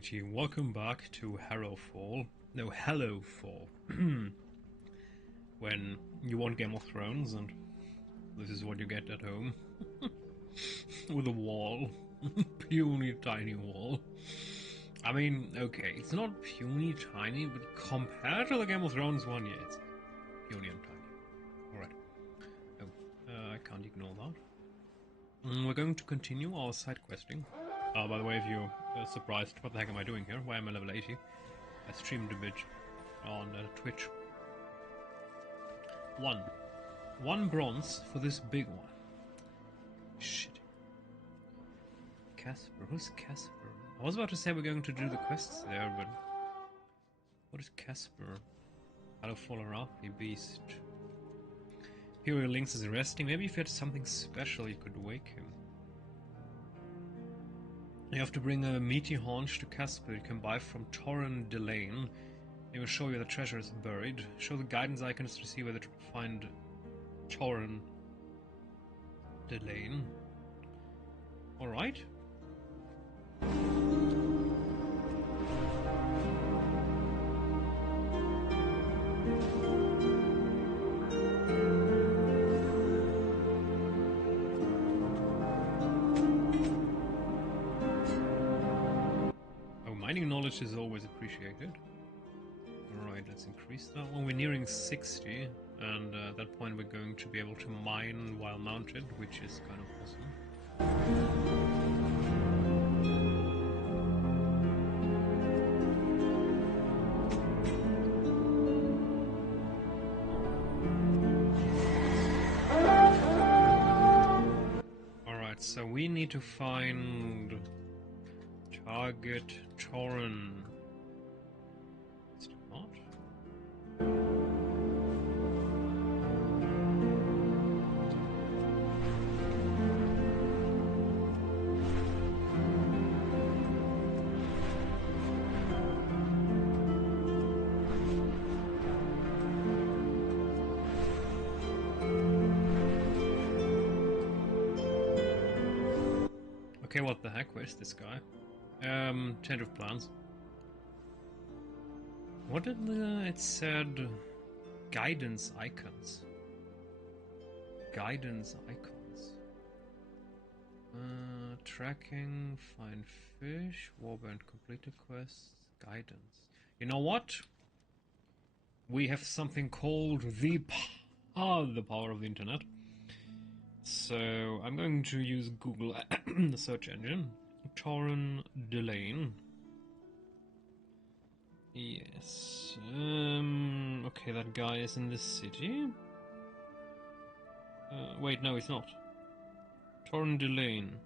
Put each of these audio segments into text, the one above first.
Alrighty, welcome back to Hallowfall. No, Hallowfall. When you want Game of Thrones and this is what you get at home. With a wall. Puny tiny wall. I mean, okay, it's not puny tiny, but compared to the Game of Thrones one, yeah, it's puny and tiny. Alright. Oh, I can't ignore that. We're going to continue our side questing. By the way, if you're surprised, what the heck am I doing here? Why am I level 80? I streamed a bit on Twitch. One bronze for this big one. Shit. Casper, who's Casper? I was about to say we're going to do the quests there, but what is Casper? Hallowfall Arathi Beast. Hero Lynx is resting. Maybe if you had something special, you could wake him. You have to bring a meaty haunch to Casper. You can buy from Torren Delane. It will show you the treasure is buried. Show the guidance icons to see where to find Torren Delane. Alright. Mining knowledge is always appreciated. Alright, let's increase that one. We're nearing 60, and at that point we're going to be able to mine while mounted, which is kind of awesome. Alright, so we need to find target Torren. Still not. Okay, what the heck? Where's this guy? Change of plans. What did it said? Guidance icons. Guidance icons. Tracking, find fish, warband, complete the quests, guidance. You know what? We have something called the power of the internet. So I'm going to use Google, the search engine. Torren Delane. Yes. Okay, that guy is in the city. Wait, no, he's not. Torren Delane.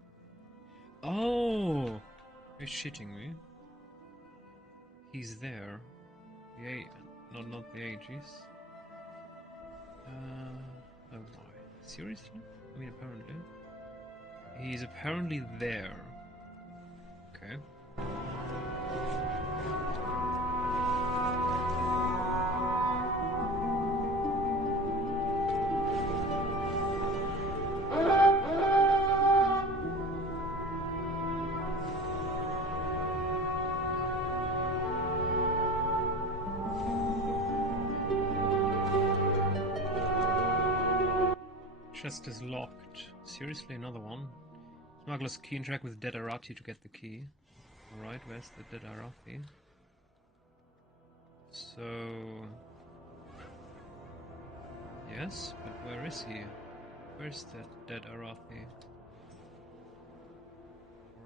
Oh! You're shitting me. He's there. Not the Aegis. Oh my. Seriously? I mean, apparently. He's apparently there. Okay. Chest is locked. Seriously, another one? Smuggler's key and track with Dead Arathi to get the key. Alright, where's the Dead Arathi? So... yes, but where is he? Where's that Dead Arathi?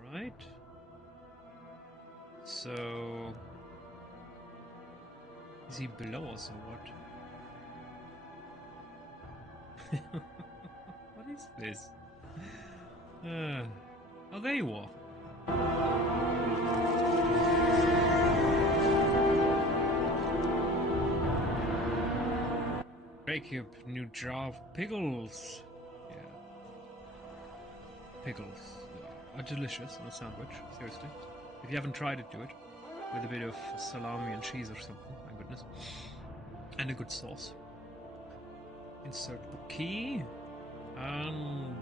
Alright. So... is he below us or what? What is this? Oh, there you are. Break up new jar of pickles. Yeah. Pickles are delicious on a sandwich, seriously. If you haven't tried it, do it. With a bit of salami and cheese or something, my goodness. And a good sauce. Insert the key. And...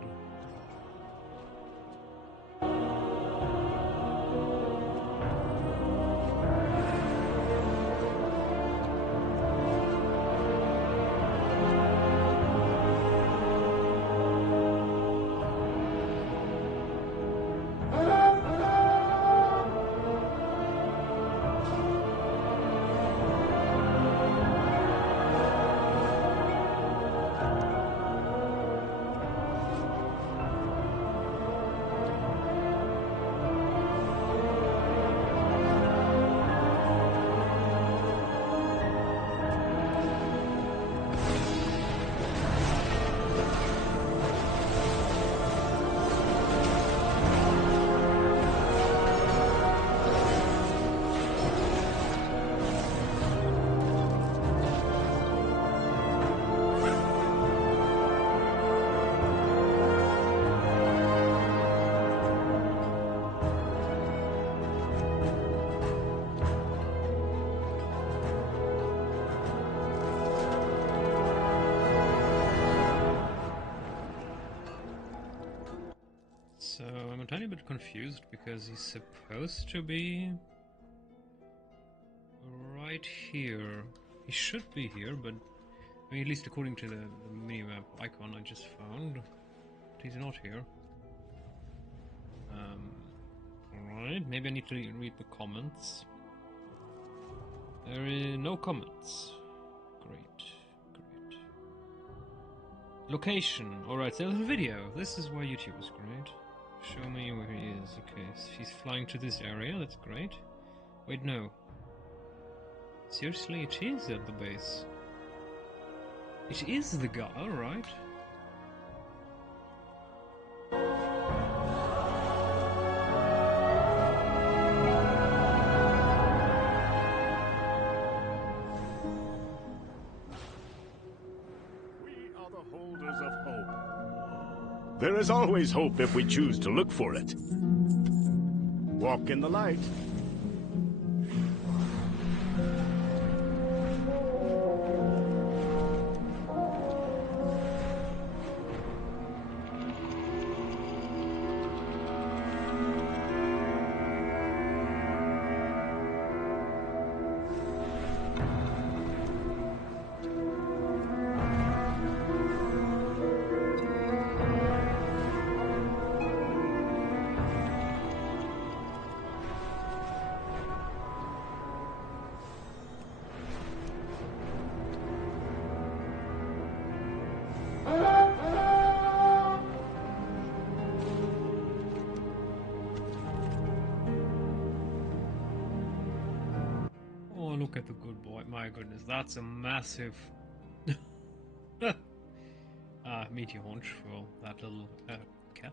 actually a bit confused because he's supposed to be right here. He should be here, but I mean, at least according to the minimap icon I just found, but he's not here. Alright, maybe I need to read the comments. There are no comments. Great, great. Location. Alright, so there's a video. This is why YouTube is great. Show me where he is. Okay, so he's flying to this area. That's great. Wait, no. Seriously, it is at the base. It is the guy. Alright. There is always hope if we choose to look for it. Walk in the light. Look at the good boy. My goodness, that's a massive meaty haunch for that little cat.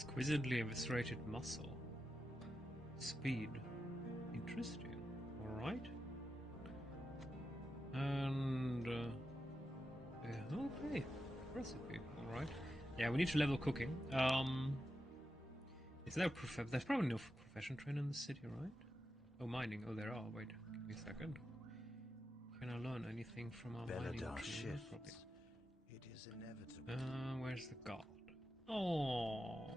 Exquisitely eviscerated muscle. Speed. Interesting. Alright. And yeah, okay. Recipe. Alright. Yeah, we need to level cooking. Is there there's probably no profession trainer in the city, right? Oh, mining. Oh, there are. Wait, give me a second. Can I learn anything from our mining trainer? Probably. It is inevitable. Where's the guard? Oh.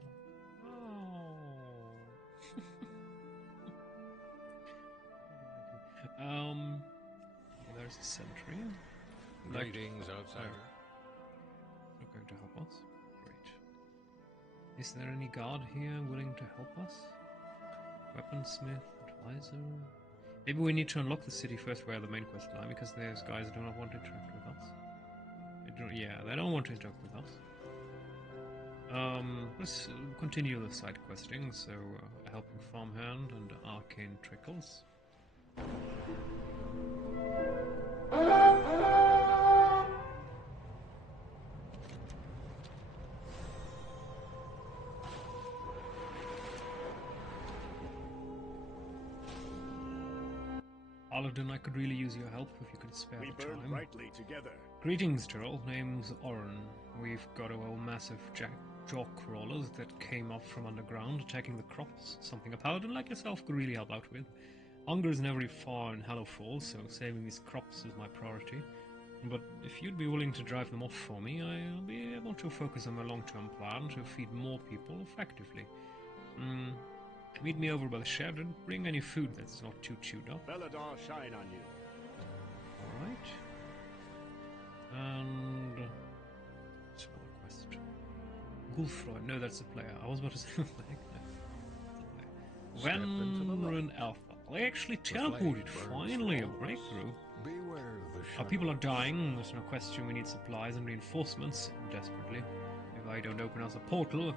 There's a sentry. Greetings, outsider. Not going to help us. Great. Is there any guard here willing to help us? Weaponsmith, advisor. Maybe we need to unlock the city first where the main quest lie, because those guys do not want to interact with us. They don't want to interact with us. Let's continue the side questing, so helping farmhand and arcane trickles. Paladin, I could really use your help if you could spare the time. Brightly together. Greetings, Turl. Name's Oren. We've got our massive jaw crawlers that came up from underground, attacking the crops. Something a paladin like yourself could really help out with. Hunger is never far in Hallowfall, so saving these crops is my priority. But if you'd be willing to drive them off for me, I'll be able to focus on my long-term plan to feed more people effectively. Meet me over by the shed and bring any food that's not too chewed up. Belladar shine on you. Alright. And small quest. Gulfroy, no, that's a player. I was about to say the heck no. Venran Alpha. I actually teleported, finally a breakthrough. Beware of the Our shadow. people are dying, there's no question we need supplies and reinforcements, desperately. If I don't open us a portal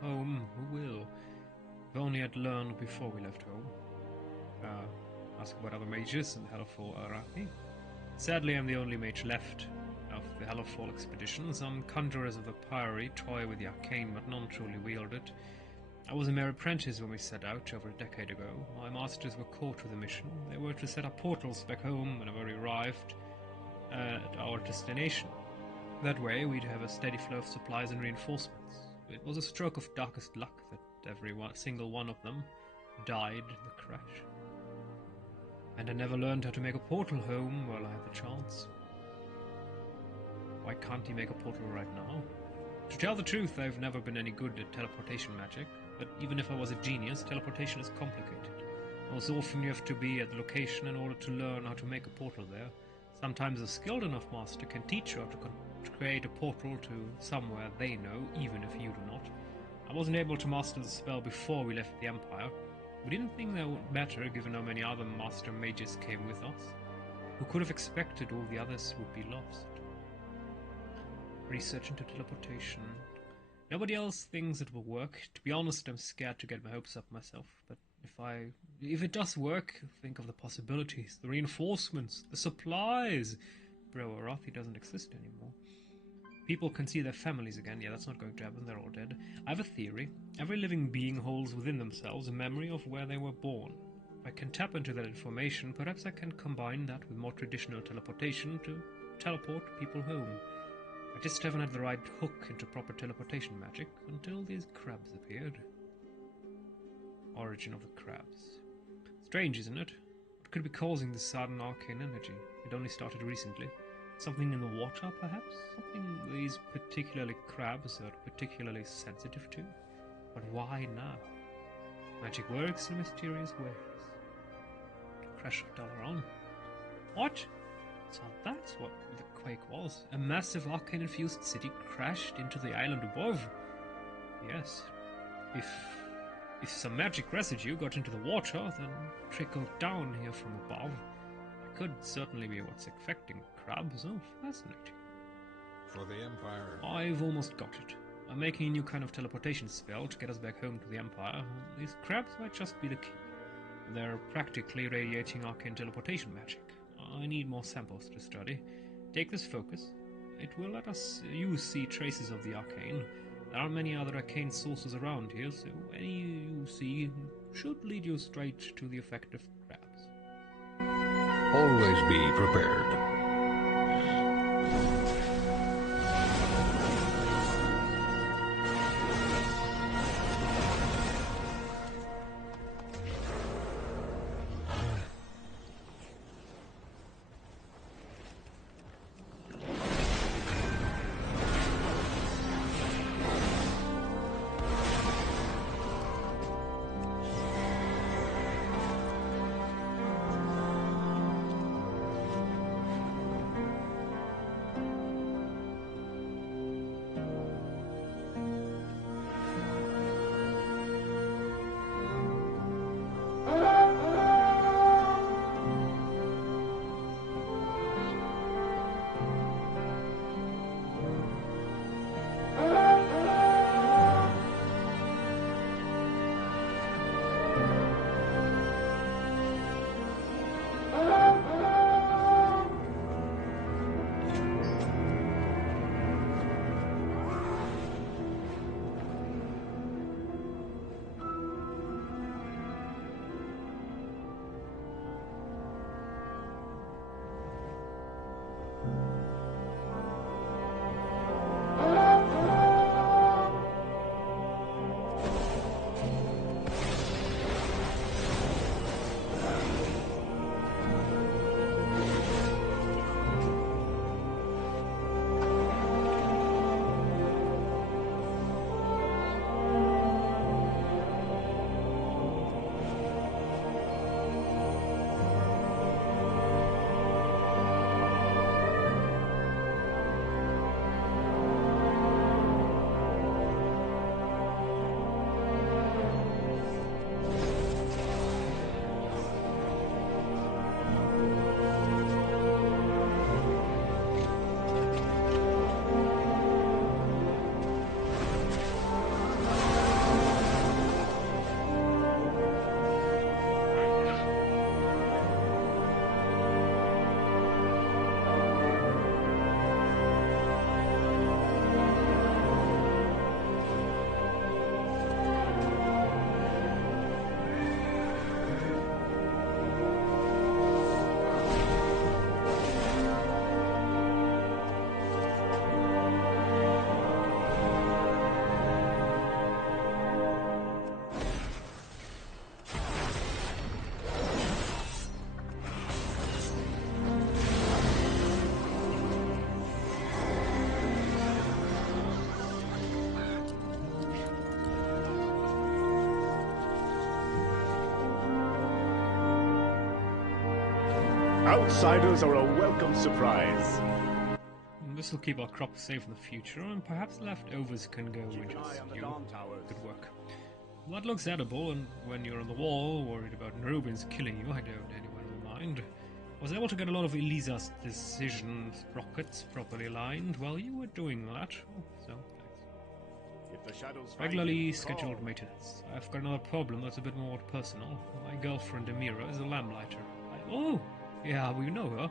home, who will? If only I'd learned before we left home. Ask about other mages in Hallowfall Arathi. Sadly, I'm the only mage left of the Hallowfall expedition. Some conjurers of the Priory toy with the arcane, but none truly wield it. I was a mere apprentice when we set out over a decade ago. My masters were caught with a mission. They were to set up portals back home whenever we arrived at our destination. That way, we'd have a steady flow of supplies and reinforcements. It was a stroke of darkest luck that every single one of them died in the crash. And I never learned how to make a portal home while I had the chance. Why can't he make a portal right now? To tell the truth, I've never been any good at teleportation magic, but even if I was a genius, teleportation is complicated. Most often you have to be at the location in order to learn how to make a portal there. Sometimes a skilled enough master can teach you how to create a portal to somewhere they know, even if you do not. I wasn't able to master the spell before we left the Empire. We didn't think that would matter, given how many other master mages came with us. Who could have expected all the others would be lost? Research into teleportation. Nobody else thinks it will work. To be honest, I'm scared to get my hopes up myself, but if it does work, think of the possibilities, the reinforcements, the supplies. Bro, Arathi doesn't exist anymore. People can see their families again. Yeah, that's not going to happen, they're all dead. I have a theory. Every living being holds within themselves a memory of where they were born. If I can tap into that information, perhaps I can combine that with more traditional teleportation to teleport people home. I just haven't had the right hook into proper teleportation magic until these crabs appeared. Origin of the crabs. Strange, isn't it? What could be causing this sudden arcane energy? It only started recently. Something in the water, perhaps? Something these particularly crabs are particularly sensitive to? But why now? Magic works in mysterious ways. Crash of Dalaran. What? So that's what the quake was. A massive arcane-infused city crashed into the island above. Yes. If some magic residue got into the water, then trickled down here from above, that could certainly be what's affecting crabs. Oh, fascinating. For the Empire. I've almost got it. I'm making a new kind of teleportation spell to get us back home to the Empire. These crabs might just be the key. They're practically radiating arcane teleportation magic. I need more samples to study. Take this focus. It will let you see traces of the arcane. There aren't many other arcane sources around here, so any you see should lead you straight to the effective crabs. Always be prepared. Outsiders are a welcome surprise. This will keep our crops safe in the future, and perhaps leftovers can go into stew. Good work. That looks edible, and when you're on the wall, worried about Nerubins killing you, I doubt anyone will mind. I was able to get a lot of Elisa's decision rockets properly aligned while you were doing that, so thanks. If the shadows Regularly scheduled maintenance. I've got another problem that's a bit more personal. My girlfriend Amira is a lamplighter. Oh! Yeah, we know her.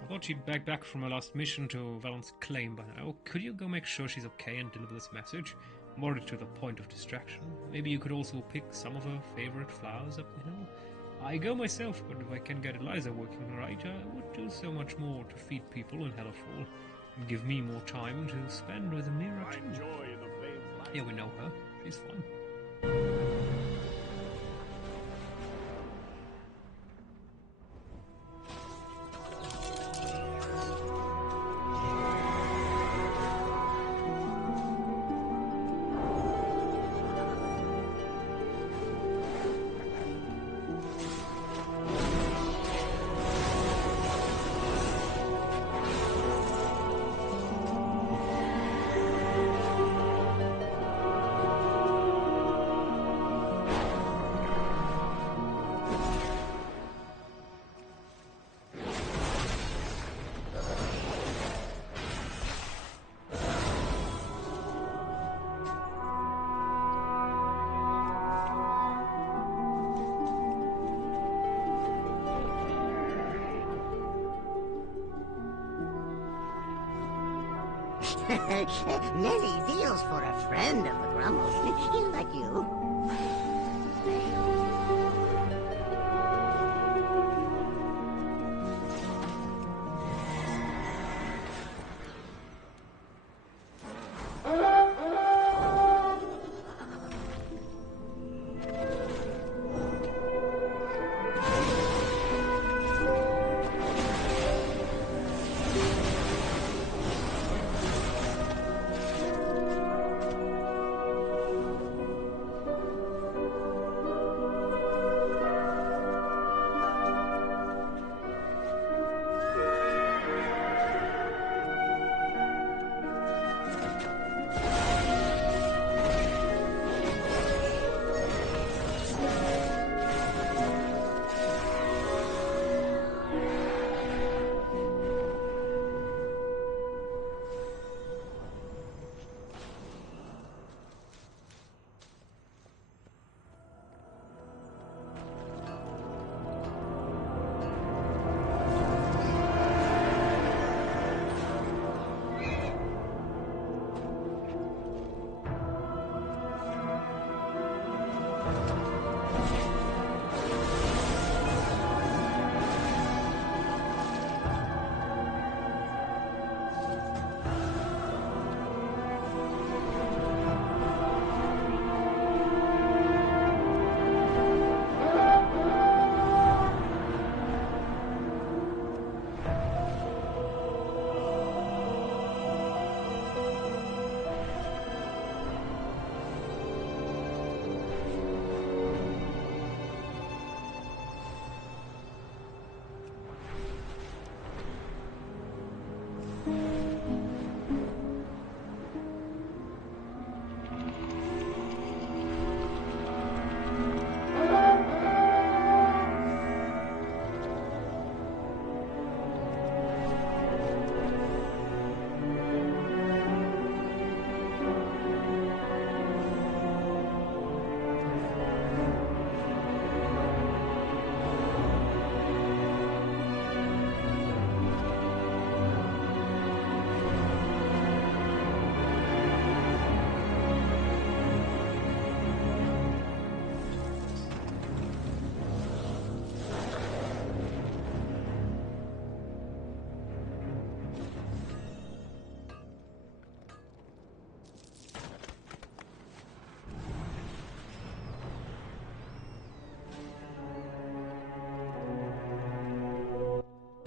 I thought she'd back from her last mission to Valon's claim by now. Could you go make sure she's okay and deliver this message? More to the point of distraction. Maybe you could also pick some of her favorite flowers up the hill. I go myself, but if I can get Eliza working right, I would do so much more to feed people in Hallowfall and give me more time to spend with Amira too. enjoy the flame's light. Yeah, we know her. She's fine. Many deals for a friend of the Grumbles. Like you.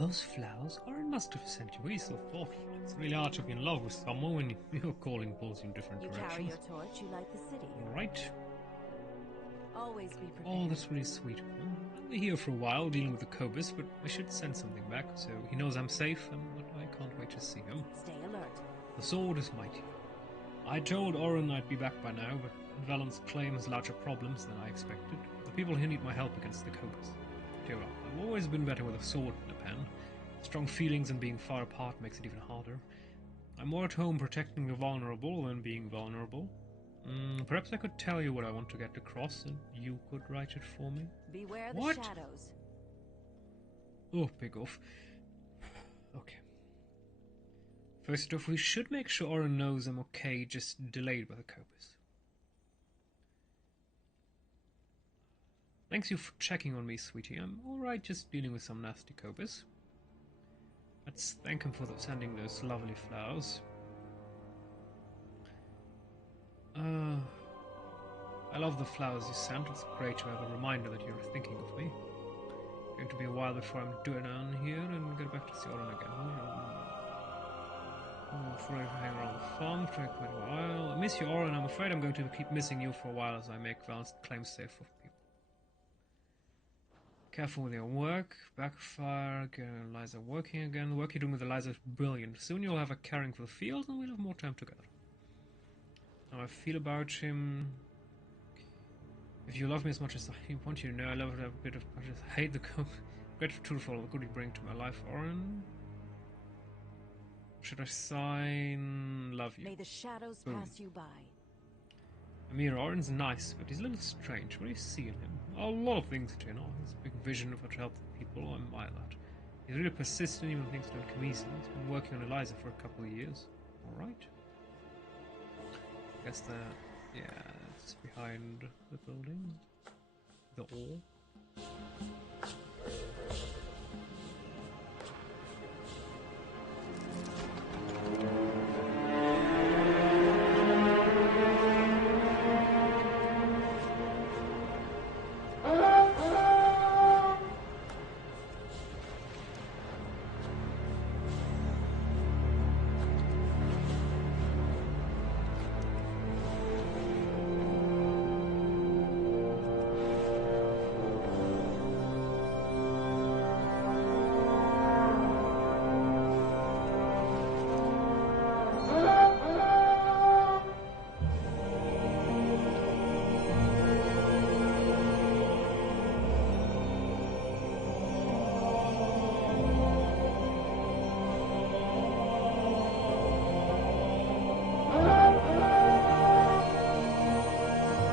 Those flowers Orin must have sent you. He's so thoughtful. It's really hard to be in love with someone when your calling pulls you in different You carry directions. your torch, you light the city. Right. Always be prepared. Oh, that's really sweet. We're here for a while dealing with the Cobus, but I should send something back so he knows I'm safe and I can't wait to see him. Stay alert. The sword is mighty. I told Orin I'd be back by now, but Valen's claim has larger problems than I expected. The people here need my help against the Cobus. Dear, I've always been better with a sword than a pen. Strong feelings and being far apart makes it even harder. I'm more at home protecting the vulnerable than being vulnerable. Perhaps I could tell you what I want to get across, and you could write it for me? Beware What? the shadows. Oh, big off. Okay. First off, we should make sure Orin knows I'm okay, just delayed by the Cobus. Thanks you for checking on me, sweetie. I'm alright just dealing with some nasty Cobus. Let's thank him for sending those lovely flowers. I love the flowers you sent. It's great to have a reminder that you're thinking of me. Going to be a while before I'm done here and get back to see Orin again. Before I hang around the farm, try quite a while. I miss you, Orin. I'm afraid I'm going to keep missing you for a while as I make Val's claims safe for people. Careful with your work. Backfire. Get Eliza working again. The work you're doing with Eliza is brilliant. Soon you'll have a caring for the field and we'll have more time together. How I feel about him. If you love me as much as I want you to know, I love it a bit of. I just hate the gratitude for all the good you bring to my life, Orin. Should I sign love you? May the shadows Boom. pass you by. Amir, Orin's nice, but he's a little strange. What do you see in him? A lot of things to know. His big vision of how to help people, I admire that. He's really persistent even when things don't come easily. He's been working on Eliza for a couple of years. Alright. Guess that, yeah, it's behind the building. The ore.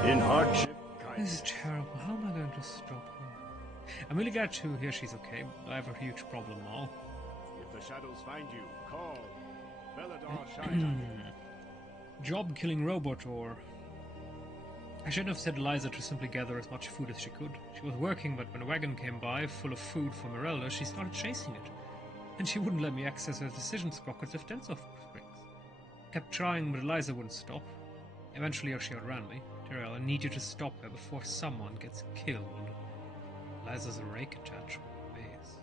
In hardship, This is kindness. terrible. How am I going to stop her? I'm really glad to hear she's okay. I have a huge problem now. If the shadows find you, call. Bellador shines on you. Job killing robot or... I shouldn't have said Eliza to simply gather as much food as she could. She was working, but when a wagon came by full of food for Mirella, she started chasing it. And she wouldn't let me access her decision sprockets of Tensor Springs. Kept trying, but Eliza wouldn't stop. Eventually she outran me. Tyrell, I need you to stop her before someone gets killed. Eliza's a rake attachment. Maze.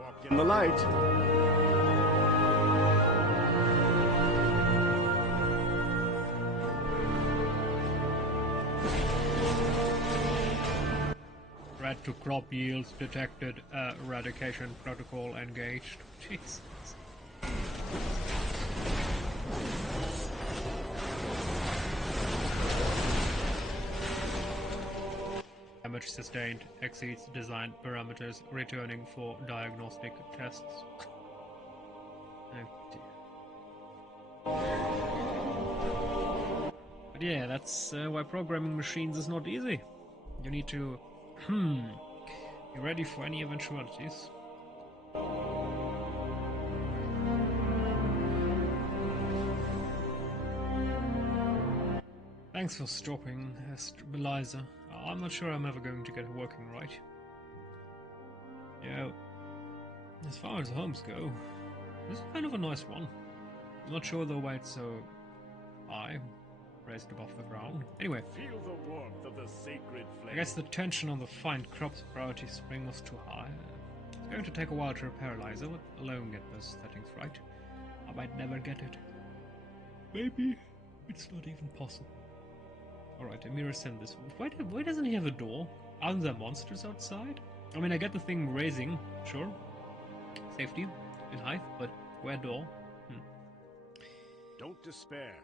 Walk in the light. Threat to crop yields detected. Eradication protocol engaged. Jesus. Damage sustained exceeds design parameters, returning for diagnostic tests. Oh dear. But yeah, that's why programming machines is not easy. You need to be ready for any eventualities. Thanks for stopping, Eliza. I'm not sure I'm ever going to get it working right. Yeah, as far as homes go, this is kind of a nice one. I'm not sure though why it's so high, raised above the ground. Anyway, Feel the warmth of the sacred flame. I guess the tension on the find crops priority spring was too high. It's going to take a while to repair Eliza, let alone get those settings right. I might never get it. Maybe it's not even possible. Alright, Amira sent this. Why doesn't he have a door? Aren't there monsters outside? I mean, I get the thing raising, sure. Safety in height, but where door? Don't despair.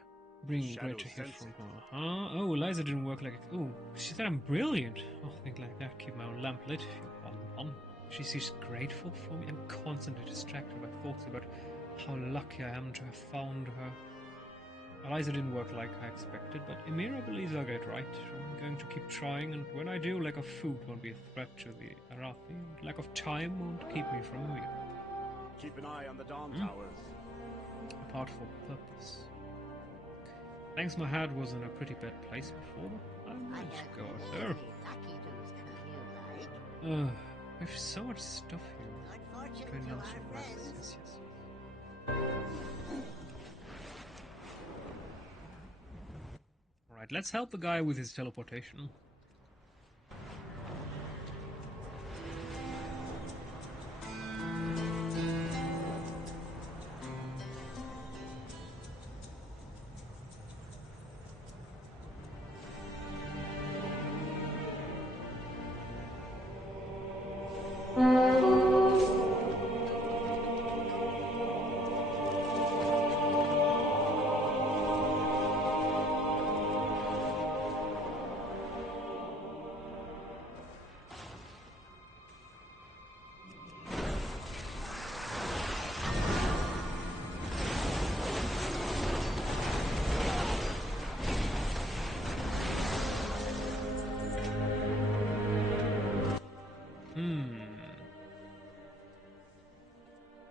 Bringing Shadows great to hear sense from it. her. Huh? Oh, Eliza didn't work like. Oh, she said I'm brilliant. Oh, think like that. Keep my own lamp lit if you want one. She's grateful for me. I'm constantly distracted by thoughts about how lucky I am to have found her. Eliza didn't work like I expected, but Emira believes I'll get it right. I'm going to keep trying, and when I do, lack of food won't be a threat to the Arathi, and lack of time won't keep me from moving. Keep an eye on the Dawn Towers. Apart for purpose. Thanks, my head was in a pretty bad place before, but I managed to go out there. We have so much stuff here. Train lunch and rest. Yes. Alright, let's help the guy with his teleportation.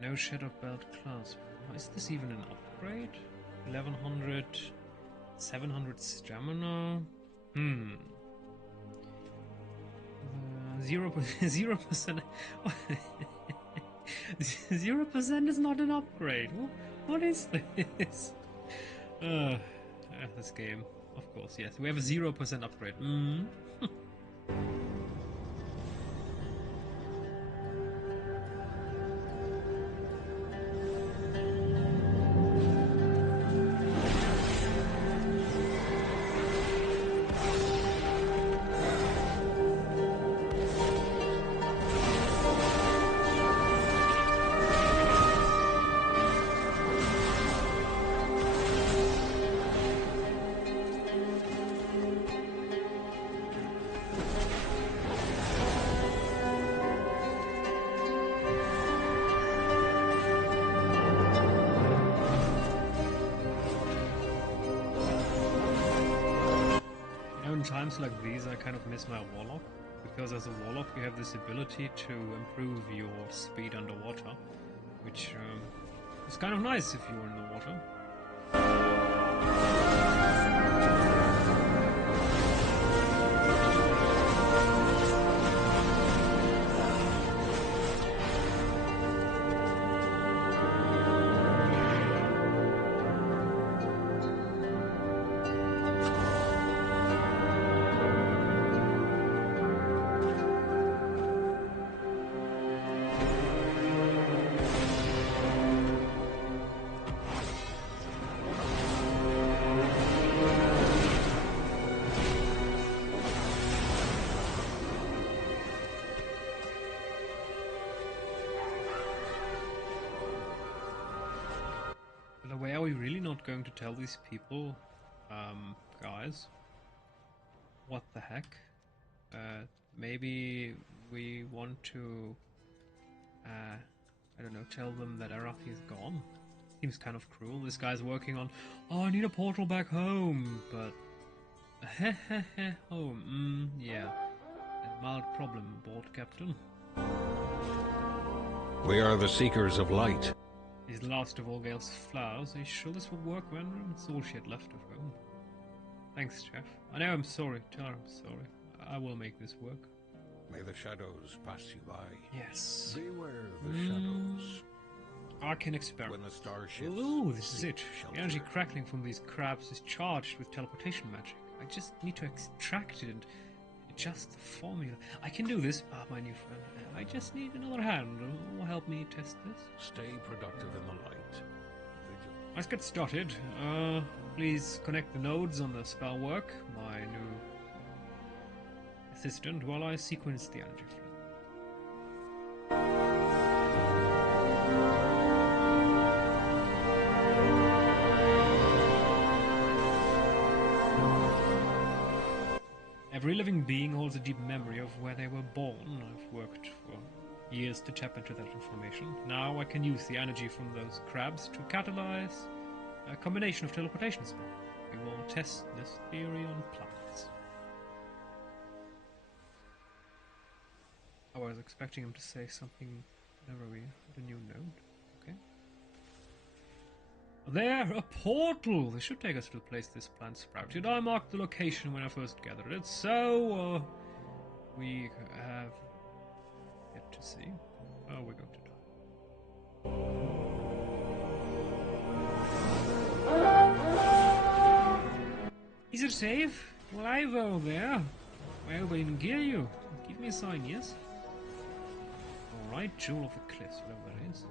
No Shadow Belt clasp. Is this even an upgrade? 1100, 700 stamina. 0%. 0% is not an upgrade. What is this? This game, of course. Yes, we have a 0% upgrade. Times like these I kind of miss my warlock, because as a warlock you have this ability to improve your speed underwater, which is kind of nice if you're in the water. Are we really not going to tell these people, guys? What the heck? Maybe we want to, I don't know, tell them that Arathi is gone? Seems kind of cruel. This guy's working on, oh, I need a portal back home, but... home, yeah. A mild problem, bold captain. We are the seekers of light. He's the last of all Gale's flowers. Are you sure this will work, Random? It's all she had left of home. Thanks, Jeff. I know I'm sorry. Tell her I'm sorry. I will make this work. May the shadows pass you by. Yes. Beware the shadows. Arcane experiment. When the star shifts, Ooh, this is it. shelter. The energy crackling from these crabs is charged with teleportation magic. I just need to extract it and adjust the formula. I can do this, my new friend. I just need another hand who will help me test this. Stay productive in the light. Let's get started. Please connect the nodes on the spell work. My new assistant while I sequence the energy flow. Every living being holds a deep memory of where they were born. I've worked for years to tap into that information. Now I can use the energy from those crabs to catalyze a combination of teleportation spells. We will test this theory on plants. I was expecting him to say something whenever we had a new node. Okay. There, a portal! This should take us to the place this plant sprouted. I marked the location when I first gathered it, so we have yet to see. Oh, we're going to die. Is it safe? Well, I go there. Well, we didn't hear you. Give me a sign, yes? Alright, Jewel of the Cliffs, whatever that is.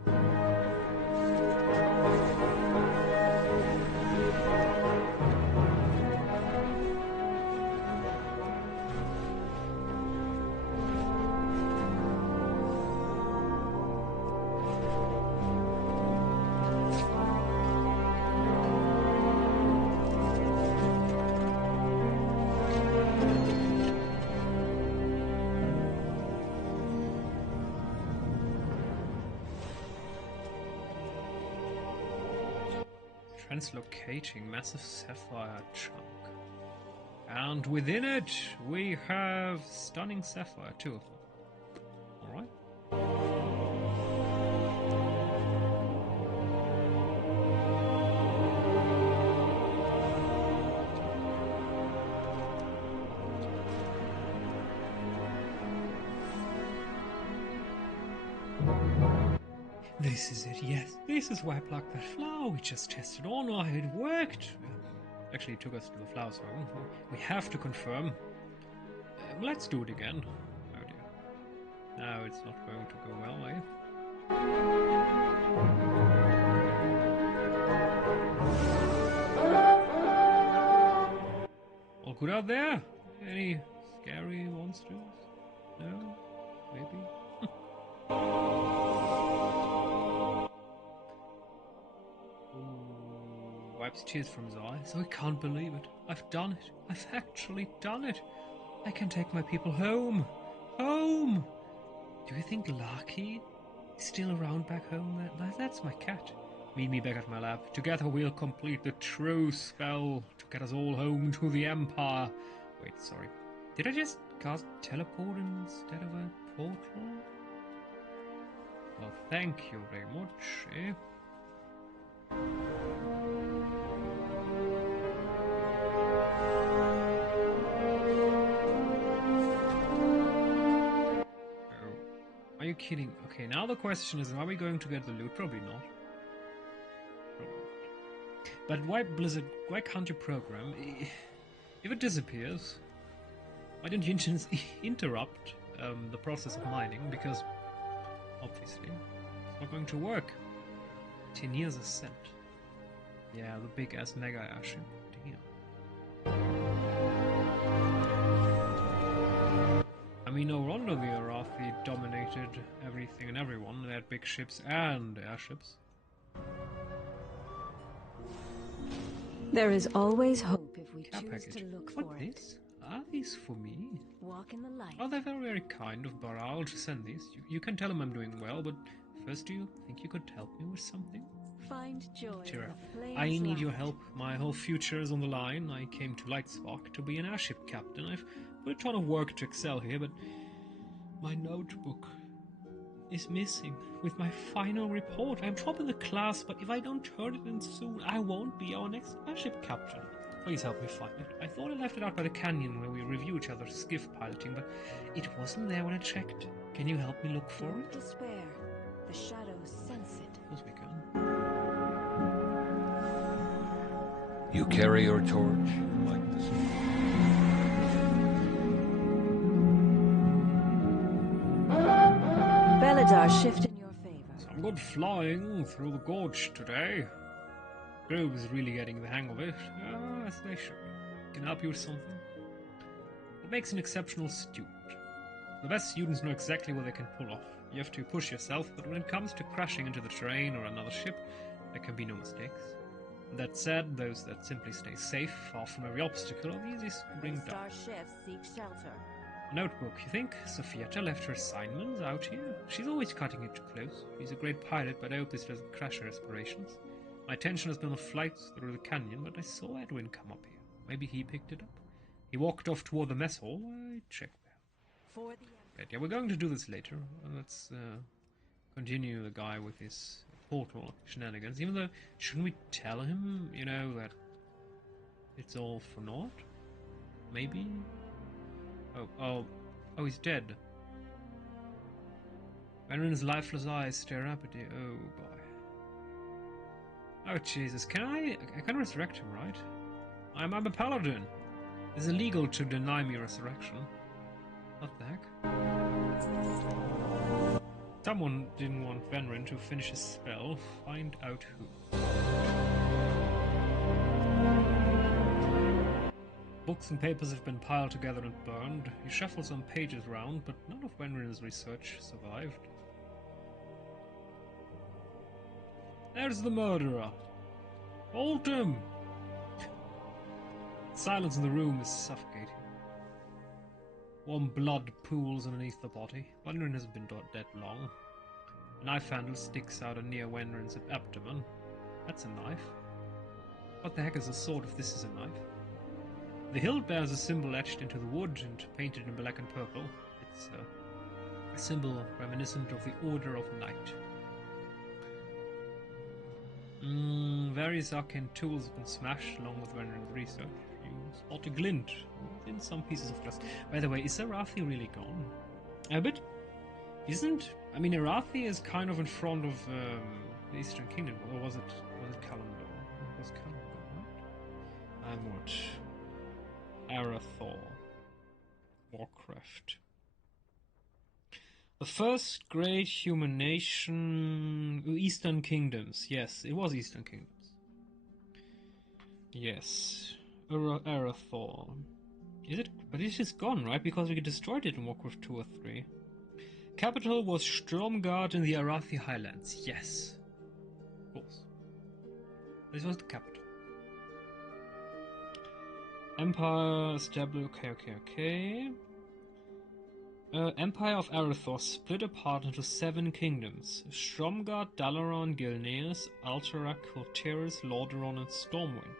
Translocating massive sapphire chunk. And within it, we have stunning sapphire, 2 of them. Alright. This is it, yes. This is why I plucked that flower we just tested on. Oh, it worked. Actually, it took us to the flower zone. We have to confirm. Let's do it again. Oh dear. Now it's not going to go well, eh? All good out there? Any scary monsters? No? Maybe? Wipes tears from his eyes. I can't believe it. I've done it. I've actually done it. I can take my people home. Home! Do you think Larky is still around back home? That's my cat. Meet me back at my lab. Together we'll complete the true spell to get us all home to the Empire. Wait, sorry. Did I just cast teleport instead of a portal? Well, thank you very much, eh? Are you kidding? Okay, now the question is, are we going to get the loot? Probably not. Probably not. But why, Blizzard, why can't you program? If it disappears, why don't you interrupt the process of mining? Because, obviously, it's not going to work. 10 years ascent. Yeah, the big-ass mega airship. Damn. I mean, no wonder the Arathi dominated everything and everyone. They had big ships and airships. There is always hope if we Care choose package. to look What for this? it. Are these for me? Walk in the light. Oh, they're very, very kind of Baral to send these. You can tell them I'm doing well, but first, do you think you could help me with something? Find joy Tira, in the flame's I need your light. help. My whole future is on the line. I came to Lightspark to be an airship captain. I've put a ton of work to excel here, but my notebook is missing. With my final report, I'm top in the class, but if I don't turn it in soon, I won't be our next airship captain. Please help me find it. I thought I left it out by the canyon where we review each other's skiff piloting, but it wasn't there when I checked. Can you help me look for Don't it? despair. The shadows sense it. Of course we can. You carry your torch like the sun. Beladar shift in your favor. Some good flying through the gorge today. Grove's really getting the hang of it. As they should. Can I help you with something? makes an exceptional student. The best students know exactly what they can pull off. You have to push yourself, but when it comes to crashing into the terrain or another ship, there can be no mistakes. That said, those that simply stay safe, far from every obstacle, are the easiest to bring down. Ships seek shelter. Notebook, you think Sofietta left her assignments out here? She's always cutting it too close. She's a great pilot, but I hope this doesn't crash her aspirations. My attention has been on flights through the canyon, but I saw Edwin come up here. Maybe he picked it up. He walked off toward the mess hall. I checked there. For the Right, yeah, we're going to do this later. Let's continue the guy with his portal shenanigans. Even though, shouldn't we tell him, you know, that it's all for naught? Maybe? Oh, he's dead. Renrin's lifeless eyes stare up at you. Oh, boy. Oh, Jesus. I can resurrect him, right? I'm a paladin. It's illegal to deny me resurrection. What the heck? Someone didn't want Venrin to finish his spell. Find out who. Books and papers have been piled together and burned. He shuffles some pages around, but none of Venrin's research survived. There's the murderer! Hold him! Silence in the room is suffocating. Warm blood pools underneath the body. Venrin has been dead long. A knife handle sticks out near Venrin's abdomen. That's a knife. What the heck is a sword if this is a knife? The hilt bears a symbol etched into the wood and painted in black and purple. It's a symbol reminiscent of the Order of Night. Various arcane tools have been smashed along with Venrin's research. You spot a glint within some pieces of glass. By the way, is Arathi really gone? A bit. Isn't? I mean, Arathi is kind of in front of the Eastern Kingdom, or was it Kalimdor? It was Kalimdor, right? And what? Arathor. Warcraft. The first great human nation... Eastern Kingdoms. Yes, it was Eastern Kingdoms. Yes. Arathor. Is it? But it's just gone, right? Because we destroyed it in Warcraft 2 or 3. Capital was Stromgarde in the Arathi Highlands. Yes. Of course. This was the capital. Empire established. Okay. Empire of Arathor split apart into 7 kingdoms: Stromgarde, Dalaran, Gilneas, Alterac, Volteris, Lordaeron, and Stormwind.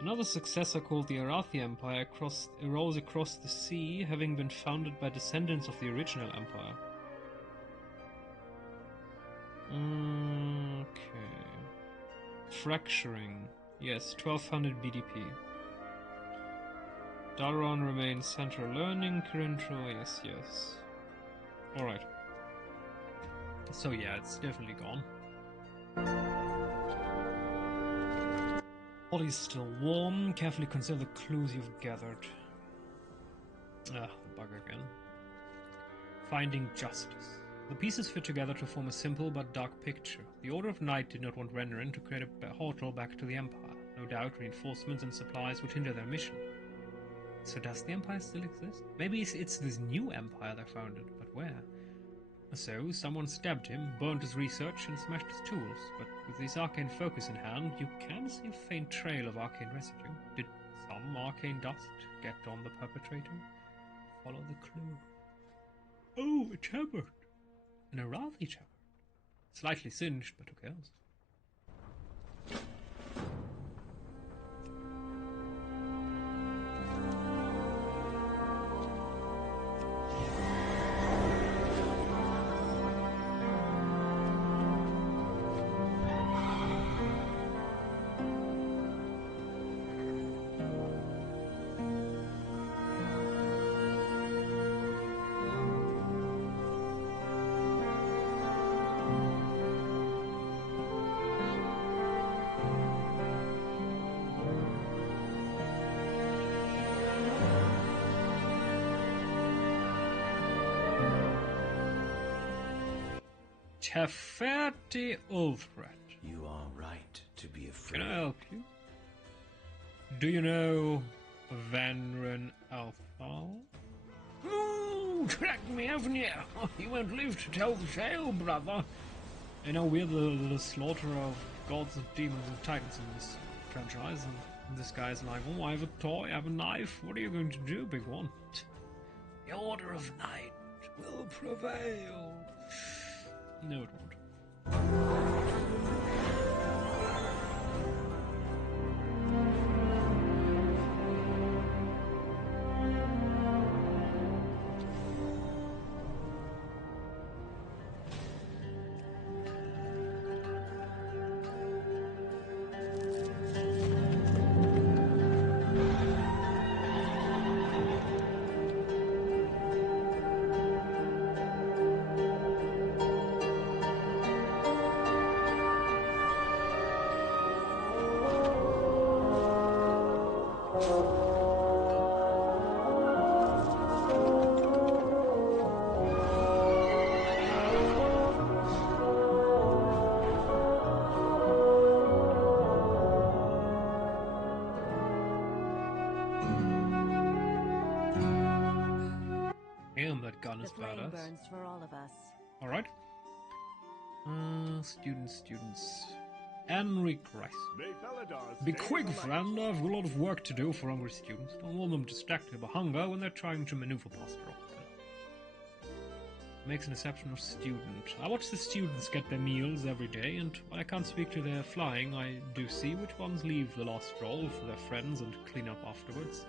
Another successor called the Arathi Empire arose across the sea, having been founded by descendants of the original empire. Okay. Fracturing. Yes, 1200 BDP. Dalaran remains central learning, Kirintro, yes. Alright. So yeah, it's definitely gone. Body's still warm. Carefully consider the clues you've gathered. Ah, the bug again. Finding justice. The pieces fit together to form a simple but dark picture. The Order of Night did not want Renarin to create a portal back to the Empire. No doubt reinforcements and supplies would hinder their mission. So does the Empire still exist? Maybe it's this new Empire they founded, but where? So, someone stabbed him, burned his research, and smashed his tools. But with this arcane focus in hand, you can see a faint trail of arcane residue. Did some arcane dust get on the perpetrator? Follow the clue. Oh, a tabard! An Arathi tabard. Slightly singed, but who cares? Teferi Ulfred. You are right to be afraid. Can I help you? Do you know Vanren Althal. Ooh, tracked me, haven't you? You won't live to tell the tale, brother. You know, we're the slaughter of gods and demons and titans in this franchise, and this guy's like, oh, I have a toy, I have a knife, what are you going to do, big one? The Order of Night will prevail. No, it won't. Damn, that gun The is flame badass. burns for all of us. Alright. Students. Henry Christ. May Felidar Be stay quick, in the light. friend. I've a lot of work to do for hungry students. Don't want them distracted by hunger when they're trying to maneuver past the rock. Makes an exception of student. I watch the students get their meals every day, and when I can't speak to their flying, I do see which ones leave the last stroll for their friends and clean up afterwards.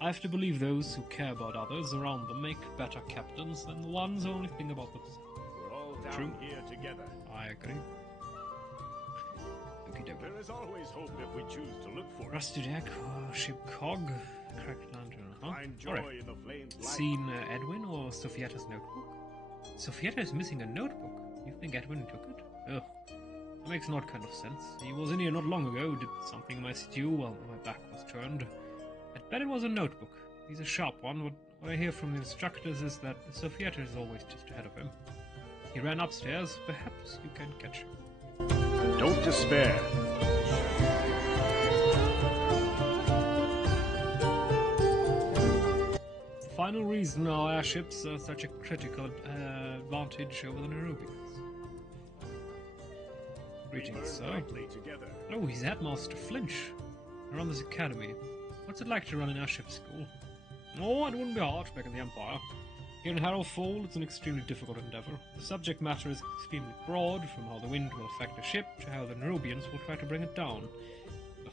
I have to believe those who care about others around them make better captains than the ones who only think about themselves. We're all down True. here together. I agree. Okie dokie. There is always hope if we choose to look for it. Rusty deck, ship cog, cracked lantern, huh? Find joy Alright. in the flames light. Seen Edwin or Sophieta's notebook? Sophieta is missing a notebook. You think Edwin took it? Ugh. That makes an odd kind of sense. He was in here not long ago, did something in my stew while my back was turned. I'd bet it was a notebook. He's a sharp one, but what I hear from the instructors is that Sophieta is always just ahead of him. He ran upstairs. Perhaps you can catch him. Don't despair. Final reason our airships are such a critical advantage over the Nerubians. Greetings, Burn sir. brightly together. Oh, he's Headmaster Flinch. I run this academy. What's it like to run an airship school? Oh, it wouldn't be hard back in the Empire. Here in Hallowfall, it's an extremely difficult endeavor. The subject matter is extremely broad, from how the wind will affect a ship to how the Nerubians will try to bring it down.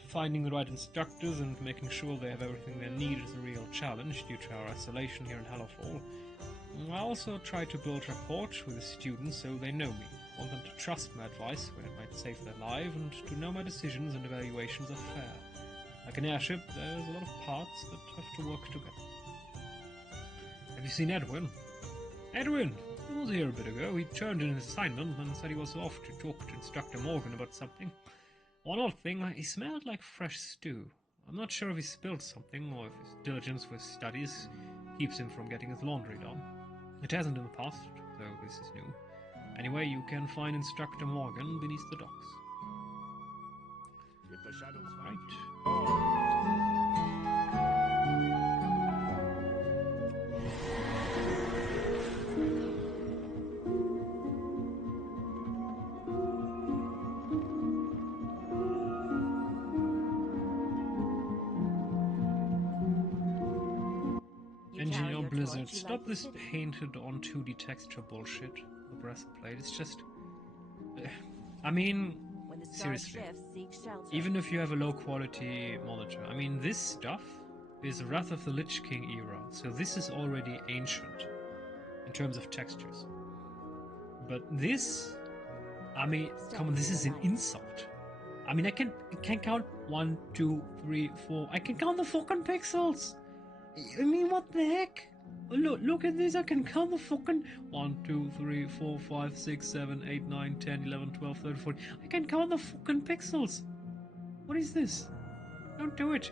Finding the right instructors and making sure they have everything they need is a real challenge due to our isolation here in Hallowfall. I also try to build rapport with the students so they know me. I want them to trust my advice when it might save their life, and to know my decisions and evaluations are fair. Like an airship, there's a lot of parts that have to work together. Have you seen Edwin? Edwin! He was here a bit ago. He turned in his assignment and said he was off to talk to Instructor Morgan about something. One odd thing, he smelled like fresh stew. I'm not sure if he spilled something or if his diligence for his studies keeps him from getting his laundry done. It hasn't in the past, though this is new. Anyway, you can find Instructor Morgan beneath the docks. If the shadows Right. find you. Oh. You Engineer carry your Blizzard, torch, you stop light the this city. painted on 2D texture bullshit. The breastplate, it's just... I mean, When the sky seriously. shifts, seek shelter. Even if you have a low quality monitor, I mean, this stuff is Wrath of the Lich King era, so this is already ancient in terms of textures. But this, I mean, come on, this is an insult. I mean, I can count 1, 2, 3, 4. I can count the fucking pixels. I mean, what the heck? Look at this. I can count the fucking 1, 2, 3, 4, 5, 6, 7, 8, 9, 10, 11, 12, 13, 14. I can count the fucking pixels. What is this? Don't do it.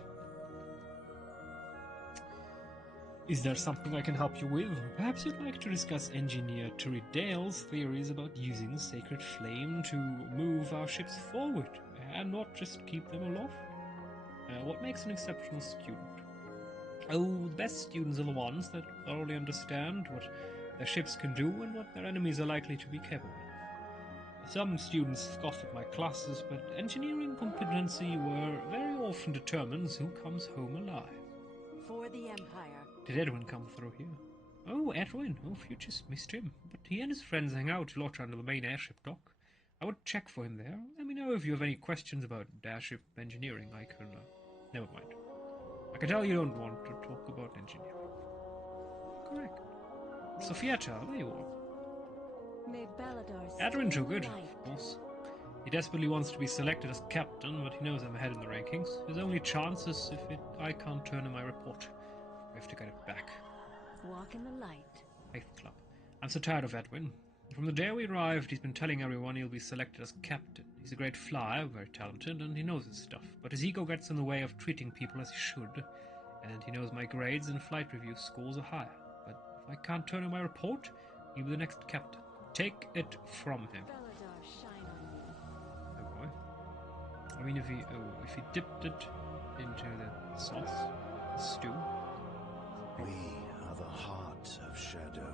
Is there something I can help you with? Perhaps you'd like to discuss Engineer Turi Dale's theories about using the sacred flame to move our ships forward, and not just keep them aloft? What makes an exceptional student? Oh, the best students are the ones that thoroughly understand what their ships can do and what their enemies are likely to be capable of. Some students scoff at my classes, but engineering competency were very often determines who comes home alive. For the Empire. Did Edwin come through here? Oh, Edwin. Oh, you just missed him. But he and his friends hang out a lot under the main airship dock. I would check for him there. Let me know if you have any questions about airship engineering. I can... never mind. I can tell you don't want to talk about engineering. Correct. Sophietta, there you are. May Baladar Edwin stay Toogood, light. of course. He desperately wants to be selected as captain, but he knows I'm ahead in the rankings. His only chance is if I can't turn in my report. I have to get it back. Walk in the light. Faith Club. I'm so tired of Edwin. From the day we arrived, he's been telling everyone he'll be selected as captain. He's a great flyer, very talented, and he knows his stuff. But his ego gets in the way of treating people as he should, and he knows my grades and flight review scores are higher. But if I can't turn in my report, he'll be the next captain. Take it from him. Baladar shine on me. Oh boy. I mean, if he dipped it into the sauce, the stew. We are the heart of shadow.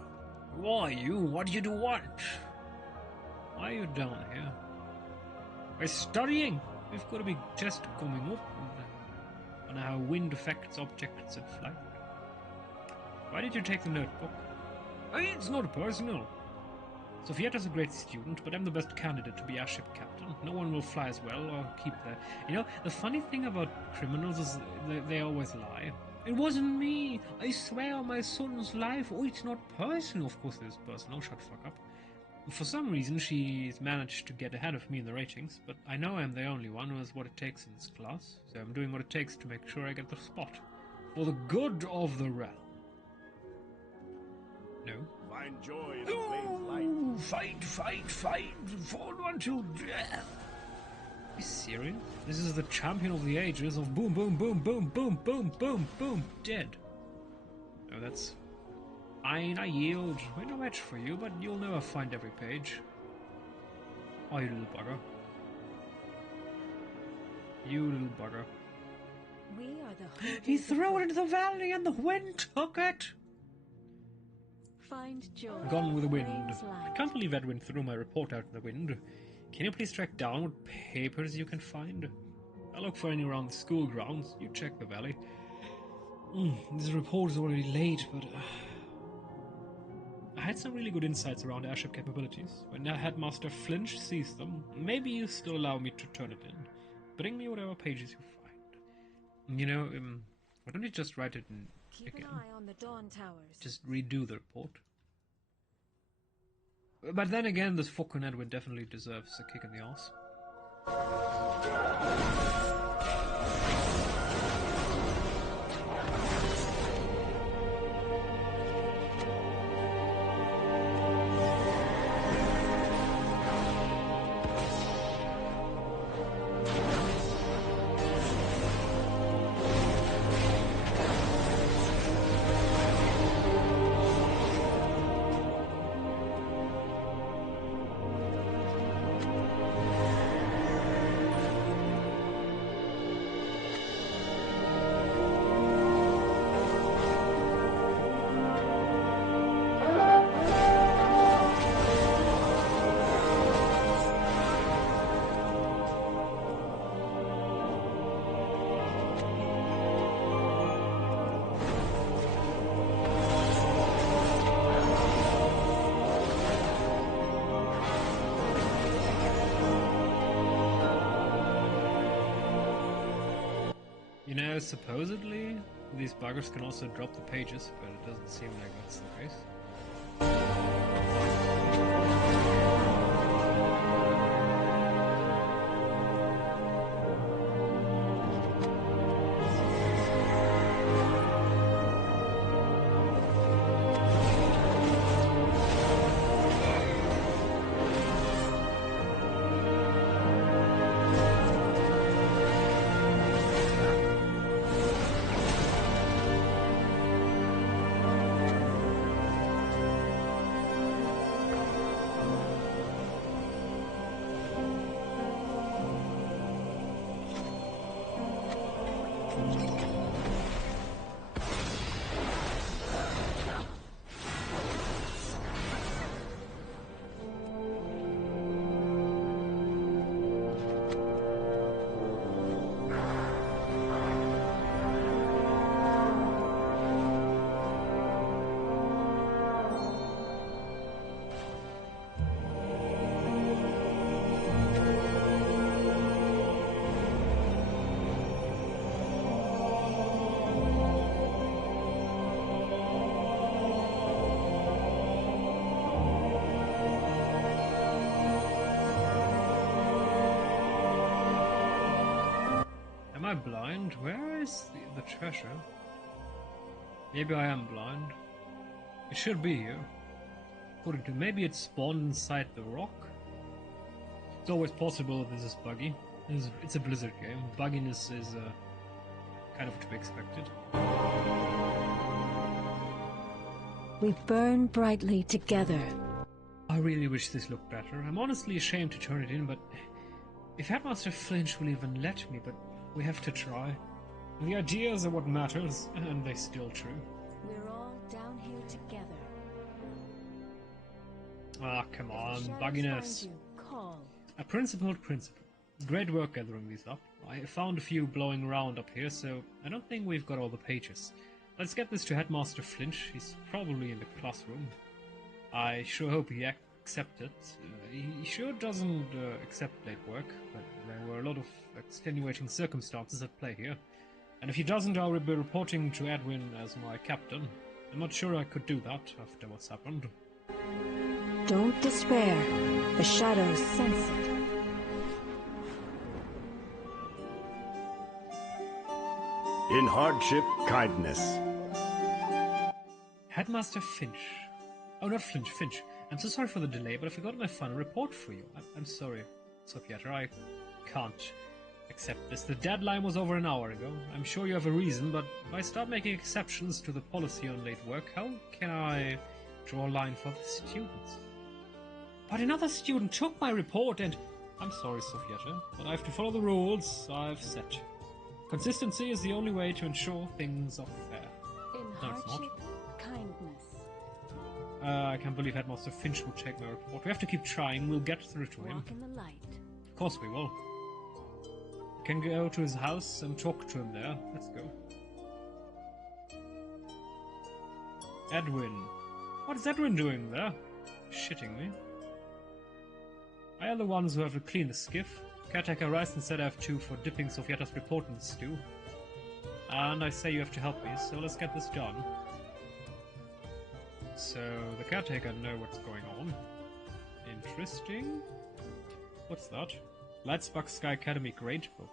Who are you? What do you want? Why are you down here? We're studying. We've got to be just coming up on how wind affects objects in flight. Why did you take the notebook? It's not personal. Sophietta's a great student, but I'm the best candidate to be airship captain. No one will fly as well or keep their... You know, the funny thing about criminals is they always lie. It wasn't me. I swear on my son's life. Oh, it's not personal. Of course it is personal. Shut the fuck up. For some reason, she's managed to get ahead of me in the ratings, but I know I'm the only one who has what it takes in this class, so I'm doing what it takes to make sure I get the spot. For the good of the realm. No? Find joy in the blaze light. Fight, fall until death. Are you serious? This is the champion of the ages of boom, boom, boom, boom, boom, boom, boom, boom, dead. Oh, that's... Fine, I yield. We're no match for you, but you'll never find every page. Oh, you little bugger. You little bugger. We are the He holders of threw it hope. into the valley and the wind took it! Find joy. Gone with the wind. Blaze I light. can't believe Edwin threw my report out in the wind. Can you please track down what papers you can find? I'll look for any around the school grounds. You check the valley. This report is already late, but... I had some really good insights around airship capabilities. When Headmaster Flinch sees them, maybe you still allow me to turn it in. Bring me whatever pages you find. You know, why don't you just write it in Keep again? an eye on the Dawn Towers. Just redo the report. But then again, this fucking Edwin definitely deserves a kick in the arse. You know, supposedly, these buggers can also drop the pages, but it doesn't seem like that's the case. blind. Where is the treasure? Maybe I am blind. It should be here. According to maybe it spawned inside the rock. It's always possible this is buggy. It's a Blizzard game. Bugginess is kind of to be expected. We burn brightly together. I really wish this looked better. I'm honestly ashamed to turn it in, but if Headmaster Flinch will even let me, but we have to try. The ideas are what matters, and they're still true. We're all down here together. Ah, come on, If the shadows bugginess. find you, call. A principled principle. Great work gathering these up. I found a few blowing around up here, so I don't think we've got all the pages. Let's get this to Headmaster Flinch. He's probably in the classroom. I sure hope he accepts it. He sure doesn't accept late work, but there were a lot of extenuating circumstances at play here. And if he doesn't, I'll be reporting to Edwin as my captain. I'm not sure I could do that after what's happened. Don't despair. The shadows sense it. In hardship, kindness. Headmaster Finch. Oh, not Flinch, Finch. I'm so sorry for the delay, but I forgot my final report for you. I'm sorry, Sophietter. I can't accept this. The deadline was over an hour ago. I'm sure you have a reason, but if I start making exceptions to the policy on late work, how can I draw a line for the students? But another student took my report and... I'm sorry, Sophietter, but I have to follow the rules I've set. Consistency is the only way to ensure things are fair. In No, it's not. hardship, kindness. I can't believe Headmaster Finch will take my report. We have to keep trying. We'll get through to him. Walk in the light. Of course we will. We can go to his house and talk to him there. Let's go. Edwin. What is Edwin doing there? Shitting me. I are the ones who have to clean the skiff. Caretaker Ryson said I have to for dipping Sofietta's report in the stew. And I say you have to help me, so let's get this done. So, the caretaker know what's going on. Interesting. What's that? Lightspark Sky Academy Gradebook.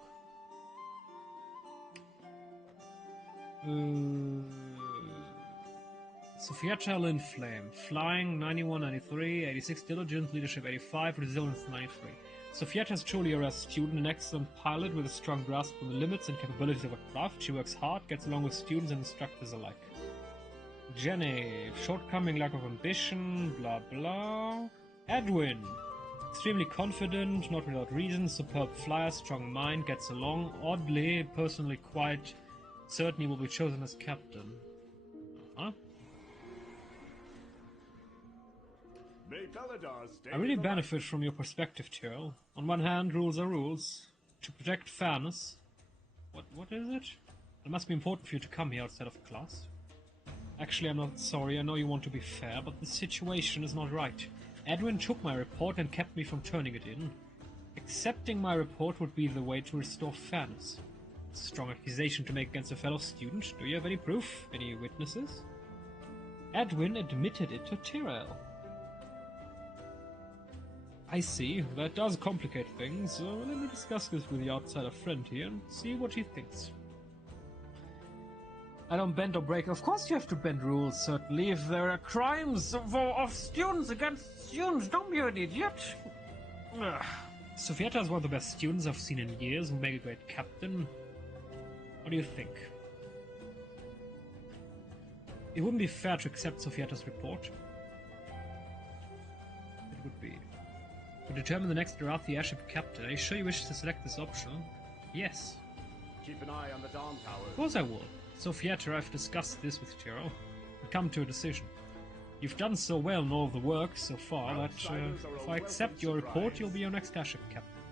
Sophietta Lynn Flame. Flying 91, 93, 86 Diligence, Leadership 85, Resilience 93. Sophietta is truly a rare student, an excellent pilot with a strong grasp on the limits and capabilities of her craft. She works hard, gets along with students and instructors alike. Jenny, shortcoming, lack of ambition, blah blah. Edwin, extremely confident, not without reason, superb flyer, strong mind, gets along, oddly, personally quite certain he will be chosen as captain. Uh-huh. May Felidar stay I really in the light. benefit from your perspective, Tyrell. On one hand, rules are rules. To protect fairness... What is it? It must be important for you to come here outside of class. Actually, I'm not sorry. I know you want to be fair, but the situation is not right. Edwin took my report and kept me from turning it in. Accepting my report would be the way to restore fairness. It's a strong accusation to make against a fellow student. Do you have any proof? Any witnesses? Edwin admitted it to Tyrell. I see. That does complicate things. So let me discuss this with the outsider friend here and see what he thinks. I don't bend or break. Of course you have to bend rules, certainly. If there are crimes of students against students, don't be an idiot. Sophietta is one of the best students I've seen in years, will make a great captain. What do you think? It wouldn't be fair to accept Sophietta's report. It would be. To determine the next Arathi airship captain, are you sure you wish to select this option? Yes. Keep an eye on the Dawn Tower. Of course I will. Sophietta, I've discussed this with Tyrell and come to a decision. You've done so well in all the work so far that if I accept your report, you'll be your next airship captain.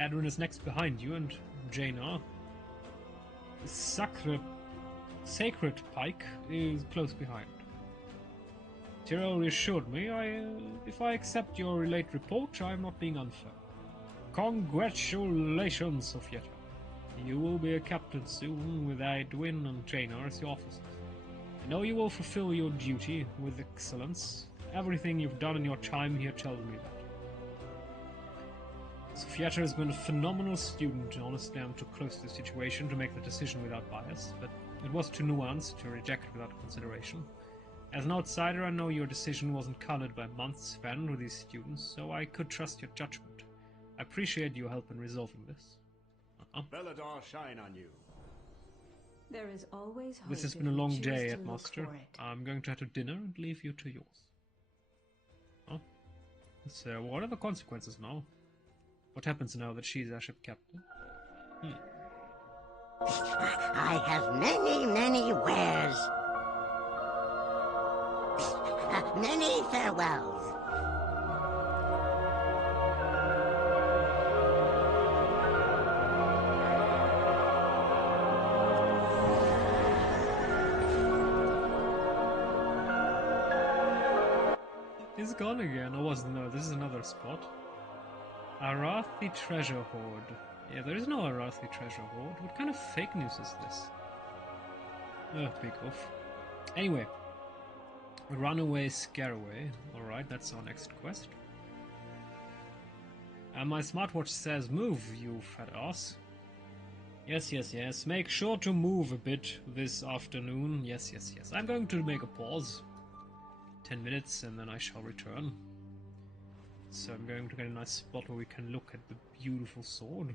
Adrian is next behind you, and Jaina. The Sacred Pike is close behind. Tyrell reassured me if I accept your late report, I'm not being unfair. Congratulations, Sophietta. You will be a captain soon, with Edwin and Jaina as your officers. I know you will fulfill your duty with excellence. Everything you've done in your time here tells me that. Sofietta has been a phenomenal student. Honestly, I'm too close to the situation to make the decision without bias, but it was too nuanced to reject without consideration. As an outsider, I know your decision wasn't colored by months spent with these students, so I could trust your judgment. I appreciate your help in resolving this. Bellador shine on you. There is always hope. This has if been a you long choose day, to Headmaster. look for it. I'm going to head to dinner and leave you to yours. Oh. So, what are the consequences now? What happens now that she's our ship captain? I have many wares. Many farewells. He's gone again. Oh, wasn't no, this is another spot. Arathi Treasure Hoard. Yeah, there is no Arathi Treasure Hoard. What kind of fake news is this? Big off. Anyway. Runaway Scareaway. Alright, that's our next quest. My smartwatch says move, you fat ass. Yes. Make sure to move a bit this afternoon. Yes. I'm going to make a pause. 10 minutes and then I shall return. So I'm going to get a nice spot where we can look at the beautiful sword.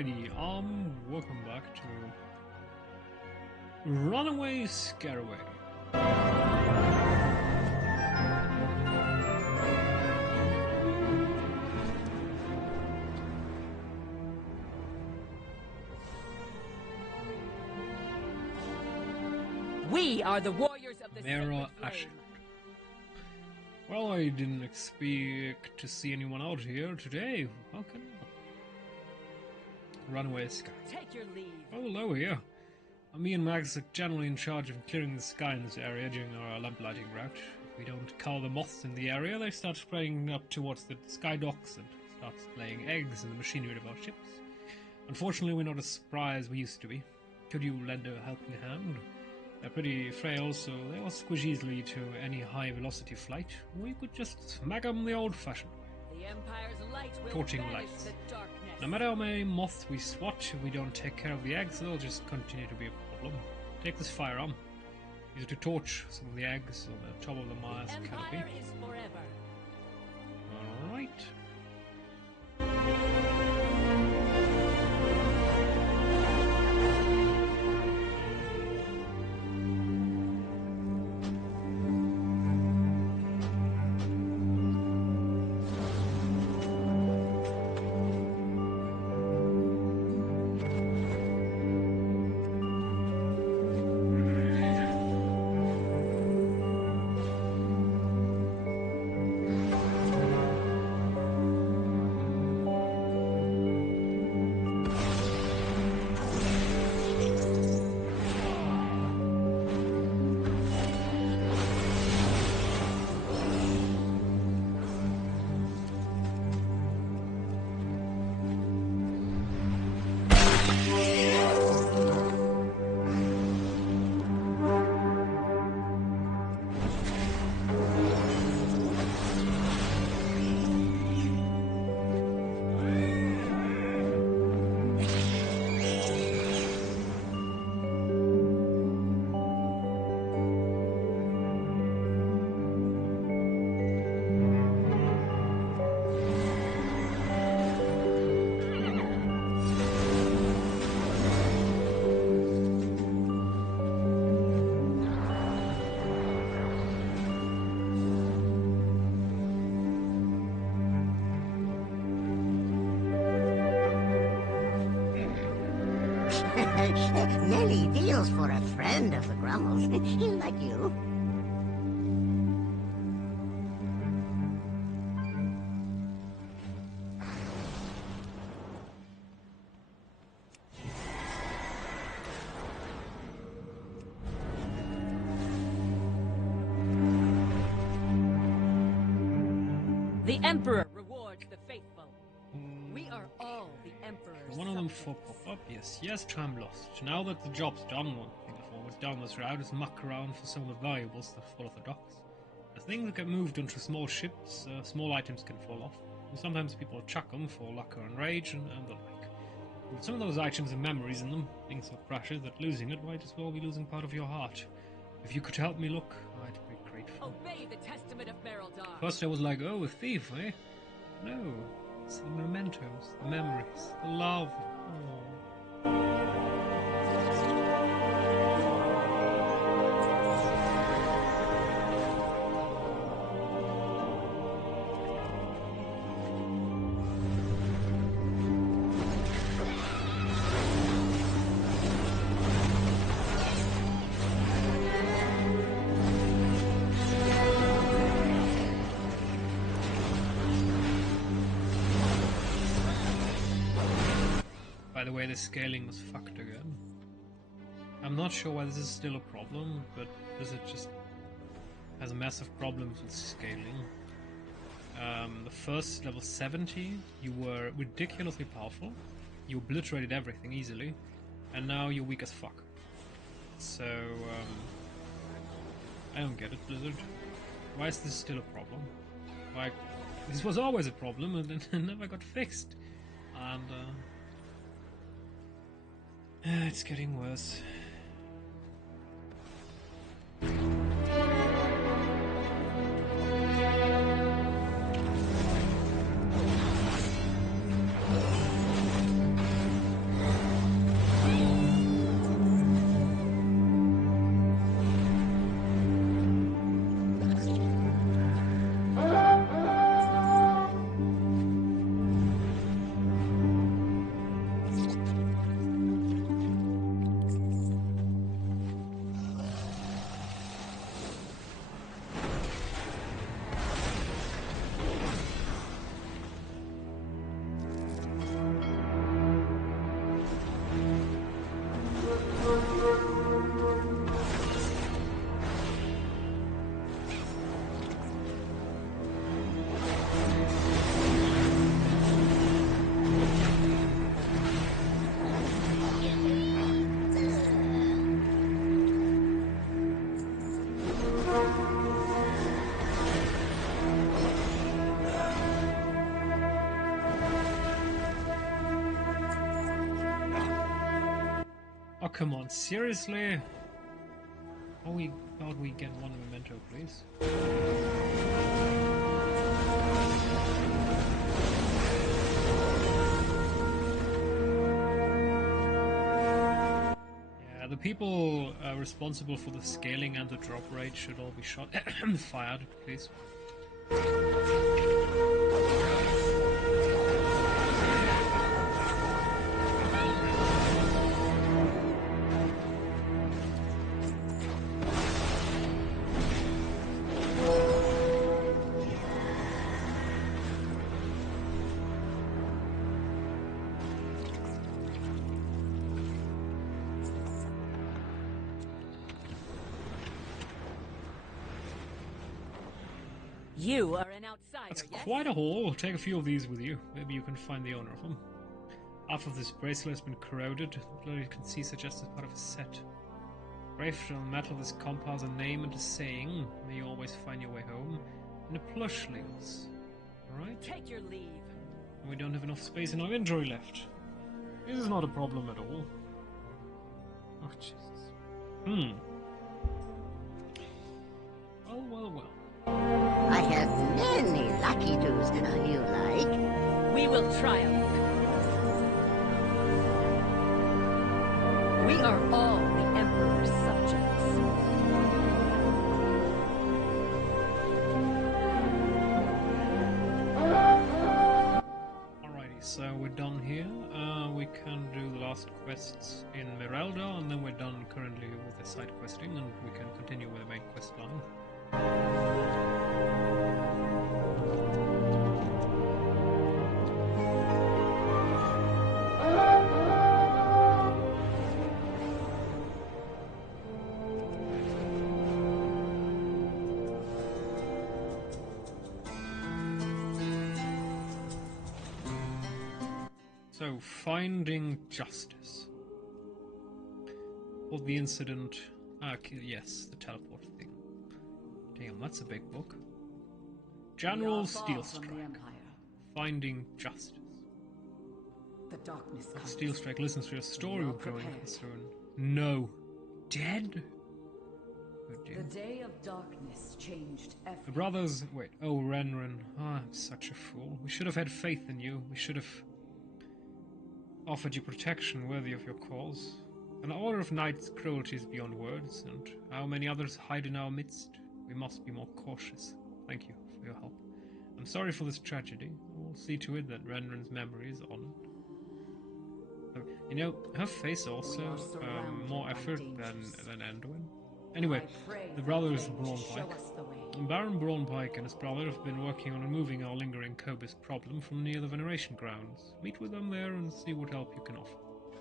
Alrighty, welcome back to Runaway Scaraway. We are the warriors of the Mera sacred Asher. flame. Well, I didn't expect to see anyone out here today. How can I? Runaway Sky. Take your leave. Oh, hello here. Me and Max are generally in charge of clearing the sky in this area during our lamplighting route. If we don't cull the moths in the area, they start spreading up towards the sky docks and start laying eggs in the machinery of our ships. Unfortunately, we're not as spry as we used to be. Could you lend a helping hand? They're pretty frail, so they will squish easily to any high-velocity flight. Or you could just smack 'em the old-fashioned way. The Empire's light will Torching banish lights. the darkness. No matter how many moths we swat, if we don't take care of the eggs, they'll just continue to be a problem. Take this firearm. Use it to torch some of the eggs on the top of the Maya's canopy. Empire is forever. Alright. Nelly deals for a friend of the Grummles. Like you. The Emperor rewards the faithful. We are all the Emperor's One of them for subjects. pop-up, yes, time lost. Now that the job's done, one thing I've always done this route is muck around for some of the valuables that fall off the docks. As things get moved onto small ships, small items can fall off. And sometimes people chuck them for lucre and rage and the like. With some of those items have memories in them, things so precious that losing it might as well be losing part of your heart. If you could help me look, I'd be grateful. Obey the testament of Merildar. First I was like, oh, a thief, eh? No, it's the mementos, the memories, the love. Oh. By the way, the scaling was fucked again. I'm not sure why this is still a problem, but this it just has massive problems with scaling. The first level 70, you were ridiculously powerful, you obliterated everything easily, and now you're weak as fuck. So, I don't get it, Blizzard. Why is this still a problem? Like, this was always a problem and it never got fixed. And, it's getting worse. come on, seriously? Oh, we thought we'd get one memento, please. Yeah, the people responsible for the scaling and the drop rate should all be shot fired, please. You are an outsider, That's yes? quite a haul. Take a few of these with you. Maybe you can find the owner of them. Half of this bracelet has been corroded. The blood you can see suggests it's part of a set. Engraved on the metal, this compound has a name and a saying. May you always find your way home. And a plush links. Alright? Take your leave. We don't have enough space in our inventory left. This is not a problem at all. Oh, Jesus. Well, well, well. I have many lucky do's you like. We will triumph. We are all the Emperor's subjects. Alrighty, so we're done here. We can do the last quests in Merelda, and then we're done currently with the side questing, and we can continue with the main quest line. So, finding justice. For the incident... yes, the teleport thing. Damn, that's a big book. General Steelstrike. Finding justice. The darkness comes. Steelstrike listens to your story with growing concern. No. Dead? Oh dear. The day of darkness changed everything. The brothers... Wait. Oh, Renren. Ah, I'm such a fool. We should have had faith in you. We should have offered you protection worthy of your cause. An order of knights' cruelty is beyond words, and how many others hide in our midst. We must be more cautious. Thank you for your help. I'm sorry for this tragedy. I will see to it that Renren's memory is honored. You know, her face also more effort than Anduin. Anyway, the brothers Braunpike. Baron Braunpike and his brother have been working on removing our lingering Cobus problem from near the veneration grounds. Meet with them there and see what help you can offer.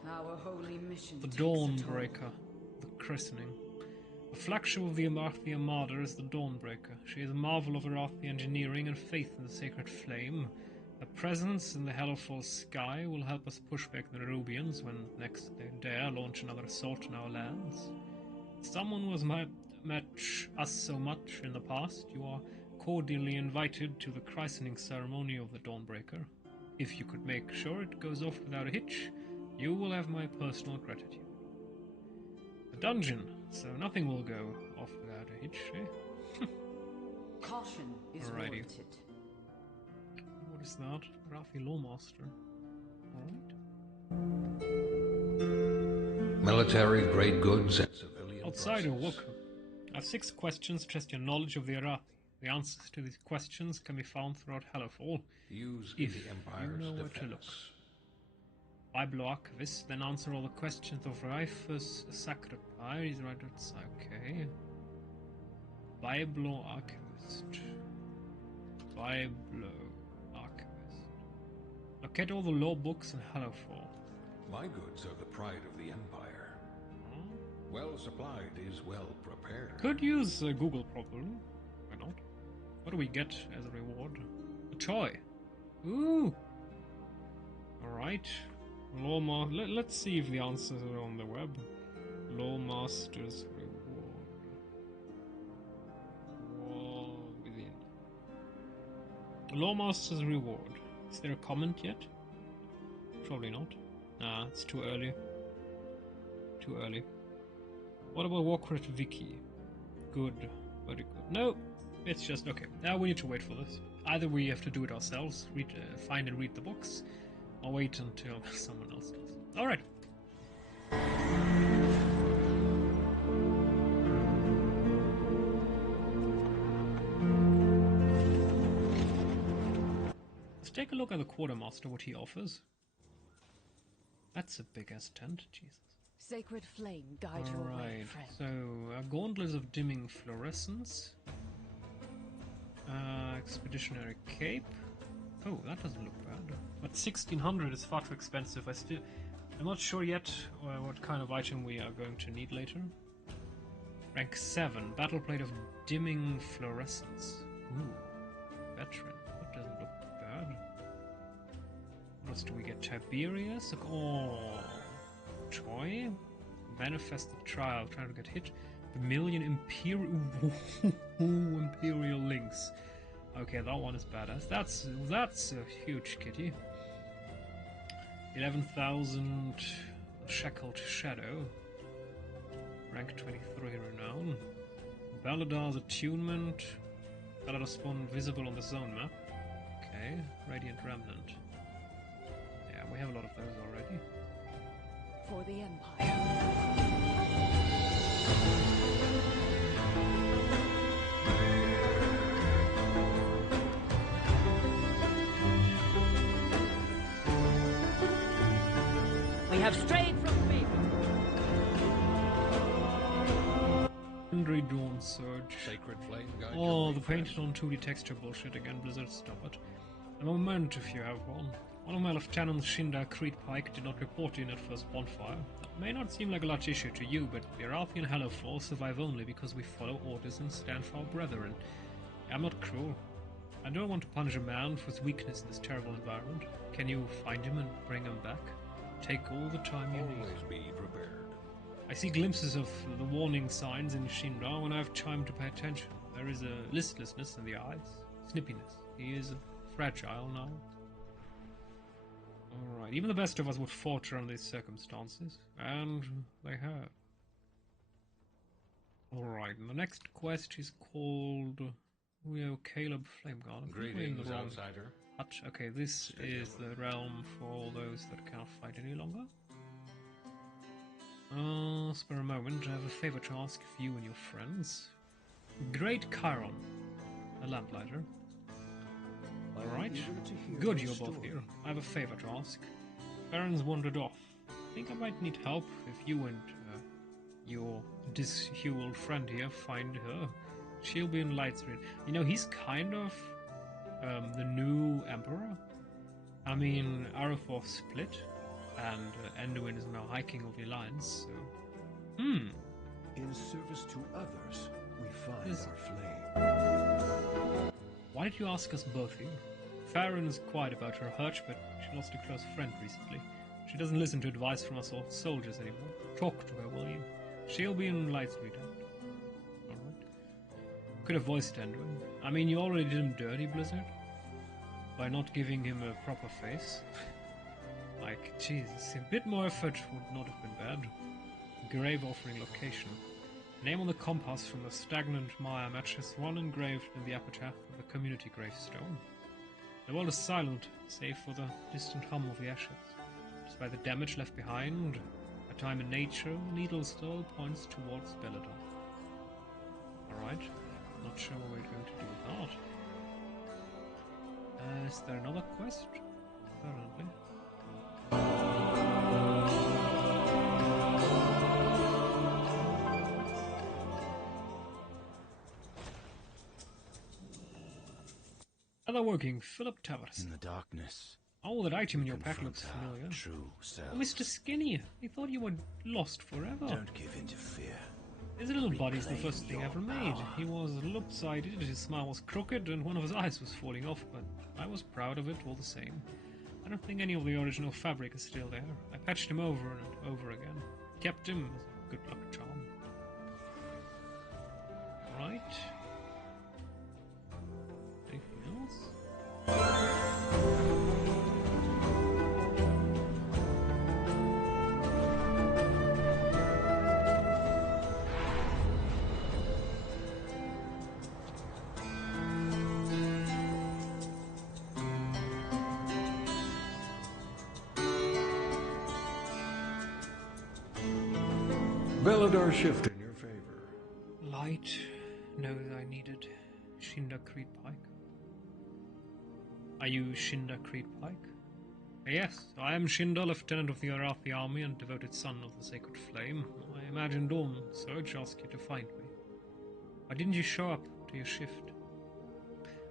Our holy mission. The Dawnbreaker, the christening. A flagship of the Arathi Armada is the Dawnbreaker. She is a marvel of Arathi engineering and faith in the sacred flame. Her presence in the Hallowfall sky will help us push back the Nerubians when next they dare launch another assault on our lands. Someone who has met us so much in the past, you are cordially invited to the christening ceremony of the Dawnbreaker. If you could make sure it goes off without a hitch, you will have my personal gratitude. A dungeon, so nothing will go off without a hitch, eh? Caution is Alrighty. warranted. What is that? Arathi Lawmaster. Alright. Military grade goods and civilian Outsider, process. welcome. I have 6 questions to test your knowledge of the Arathi. The answers to these questions can be found throughout Hallowfall, Used in if the Empire's you know where to look. defense. Bible Archivist then answer all the questions of Rifus Sacrapire. He's right outside. Okay. Bible Archivist. Bible Archivist. Locate all the law books in Hallowfall. My goods are the pride of the Empire. Well supplied is well prepared. Could use Google probably. Why not? What do we get as a reward? A toy. Ooh. Alright. Let's see if the answers are on the web. Lawmaster's reward. War within. Lawmaster's reward. Is there a comment yet? Probably not. Nah, it's too early. Too early. What about Warcraft Wiki? Good. Very good. No, it's just okay. Now we need to wait for this. Either we have to do it ourselves, find and read the books, or wait until someone else does. Alright. Let's take a look at the Quartermaster, what he offers. That's a big ass tent, Jesus. Sacred flame, guide your way, friend. So, gauntlets of dimming fluorescence. Expeditionary cape. Oh, that doesn't look bad. But 1600 is far too expensive. I'm not sure yet what kind of item we are going to need later. Rank 7, battle plate of dimming fluorescence. Ooh, veteran. That doesn't look bad. What else do we get? Tiberius? Oh, Troy? Manifest the trial, trying to get hit. The million Imperial links. Okay, that one is badass. That's a huge kitty. 11,000 shackled shadow. Rank 23 renown. Baladar's attunement. Baladar spawn visible on the zone map. Okay, Radiant Remnant. Yeah, we have a lot of those already. For the Empire. We have strayed from faith. Legendary Dawn Surge. Sacred flame guide Oh, your way, the friend. painted on 2D texture bullshit again, Blizzard, stop it. A moment if you have one. One of my lieutenants, Shinda Creed Pike, did not report in at first bonfire. That may not seem like a large issue to you, but the Arathi and Hallowfall survive only because we follow orders and stand for our brethren. I'm not cruel. I don't want to punish a man for his weakness in this terrible environment. Can you find him and bring him back? Take all the time you need. Always be prepared. I see glimpses of the warning signs in Shinra when I have time to pay attention. There is a listlessness in the eyes, snippiness. He is fragile now. Alright, even the best of us would falter under these circumstances, and they have. Alright, and the next quest is called Caleb Flameguard. Greetings, outsider. Hut. Okay, this is the realm for all those that cannot fight any longer. Spare a moment, I have a favor to ask of you and your friends. Great Chiron, a lamplighter. Alright, good you're both here. I have a favor to ask. Baron's wandered off. I think I might need help if you and your disheveled friend here find her. She'll be in Lightsreed. You know, he's kind of the new emperor. I mean, Hallowfall split, and Anduin is now hiking of the Alliance, so... In service to others, we find our flame. Why did you ask us both here? Farron is quiet about her hurt, but she lost a close friend recently. She doesn't listen to advice from us old soldiers anymore. Talk to her, will you? She'll be in Lightsreed. Alright. Could have voiced Anduin. I mean, you already did him dirty, Blizzard. By not giving him a proper face. Like, Jesus, a bit more effort would not have been bad. Grave offering location. Name on the compass from the stagnant mire matches one engraved in the epitaph of the community gravestone. The world is silent, save for the distant hum of the ashes. Despite the damage left behind, a time in nature, the needle still points towards Belladon. Alright, not sure what we're going to do with that. Is there another quest? Apparently. Other working, Philip Towers. In the darkness. Oh, that item in your pack confront looks our familiar. True self. Oh, Mr. Skinny, I thought you were lost forever. Don't give in to fear. His little buddy's the first thing your ever made. power. He was lopsided, his smile was crooked, and one of his eyes was falling off, but I was proud of it all the same. I don't think any of the original fabric is still there. I patched him over and over again. Kept him as a good luck charm. Right. Anything else? Veladar shift in your favor. Light knows I needed Shinda Creed Pike. Are you Shinda Creed Pike? Yes, I am Shinda, lieutenant of the Arathi army and devoted son of the Sacred Flame. I imagine Dawn Surge asked you to find me. Why didn't you show up to your shift?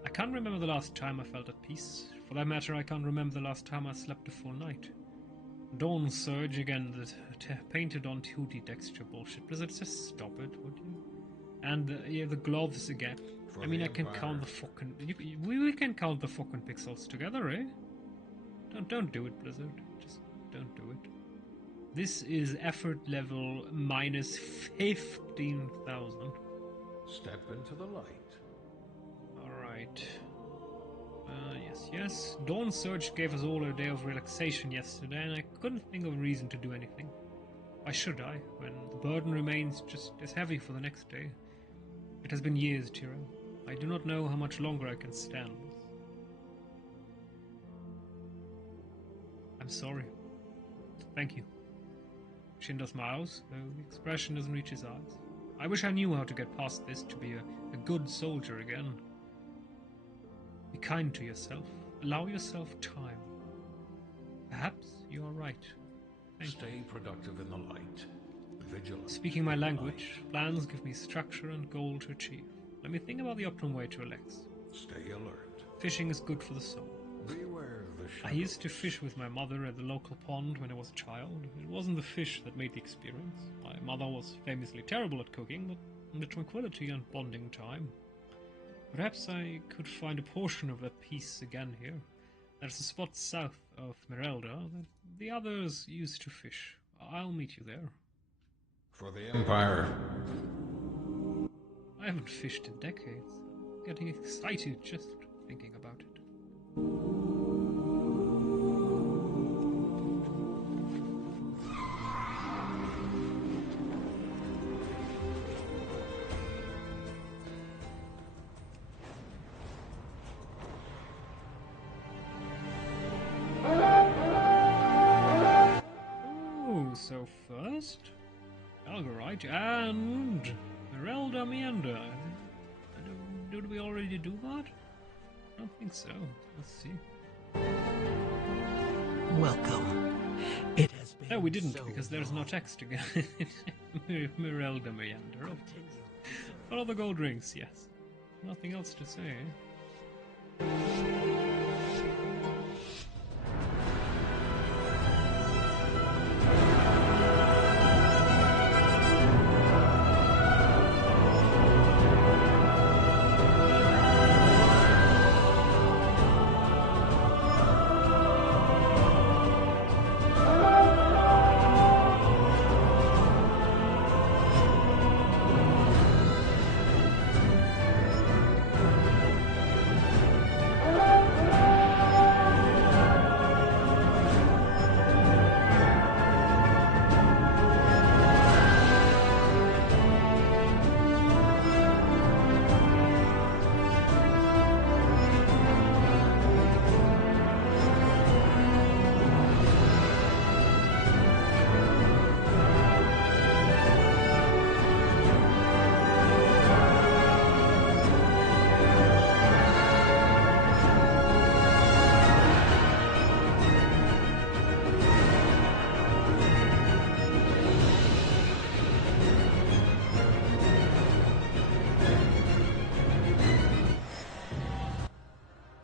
I can't remember the last time I felt at peace. For that matter, I can't remember the last time I slept a full night. Dawn Surge, again, the painted on 2D texture bullshit. Blizzard, just stop it, would you? And yeah, the gloves again. I mean, I can count the fucking... we can count the fucking pixels together, eh? Don't do it, Blizzard. Just don't do it. This is effort level minus 15,000. Step into the light. Alright. Yes. Dawn Surge gave us all a day of relaxation yesterday, and I couldn't think of a reason to do anything. Why should I, when the burden remains just as heavy for the next day? It has been years, Tyrell. I do not know how much longer I can stand this. I'm sorry. Thank you. Shinda smiles, though the expression doesn't reach his eyes. I wish I knew how to get past this to be a good soldier again. Be kind to yourself. Allow yourself time. Perhaps you are right. Stay productive in the light. Vigilant. Speaking my language, plans give me structure and goal to achieve. Let me think about the optimum way to relax. Stay alert. Fishing is good for the soul. Beware of the shadows. I used to fish with my mother at the local pond when I was a child. It wasn't the fish that made the experience. My mother was famously terrible at cooking, but the tranquility and bonding time. Perhaps I could find a portion of that peace again here. There's a spot south of Merelda that the others used to fish. I'll meet you there. For the Empire. I haven't fished in decades. Getting excited just thinking about it. So first, Algarite and Merelda Meander. Did we already do that? I don't think so. Let's see. Welcome. It has been. No, we didn't, so because there's no text again. Merelda Meander. Follow the gold rings, yes. Nothing else to say.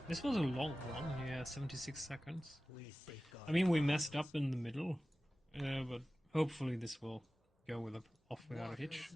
This was a long one, yeah, 76 seconds. I mean, we messed up in the middle, but hopefully this will go off without a hitch.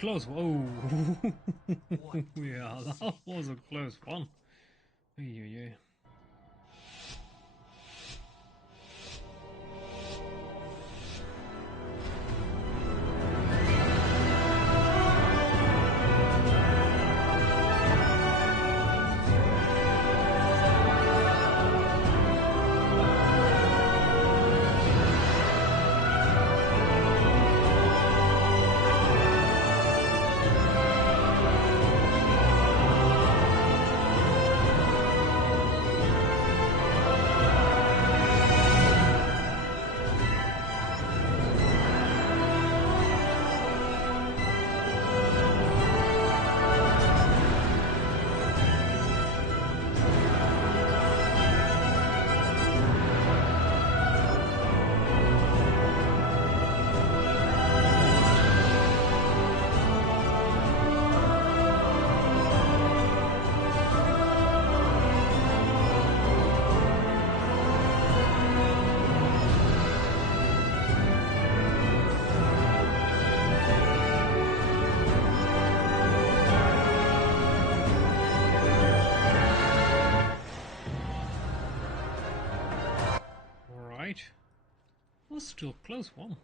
close one. Oh, yeah, that was a close one. Yeah. Was still close one.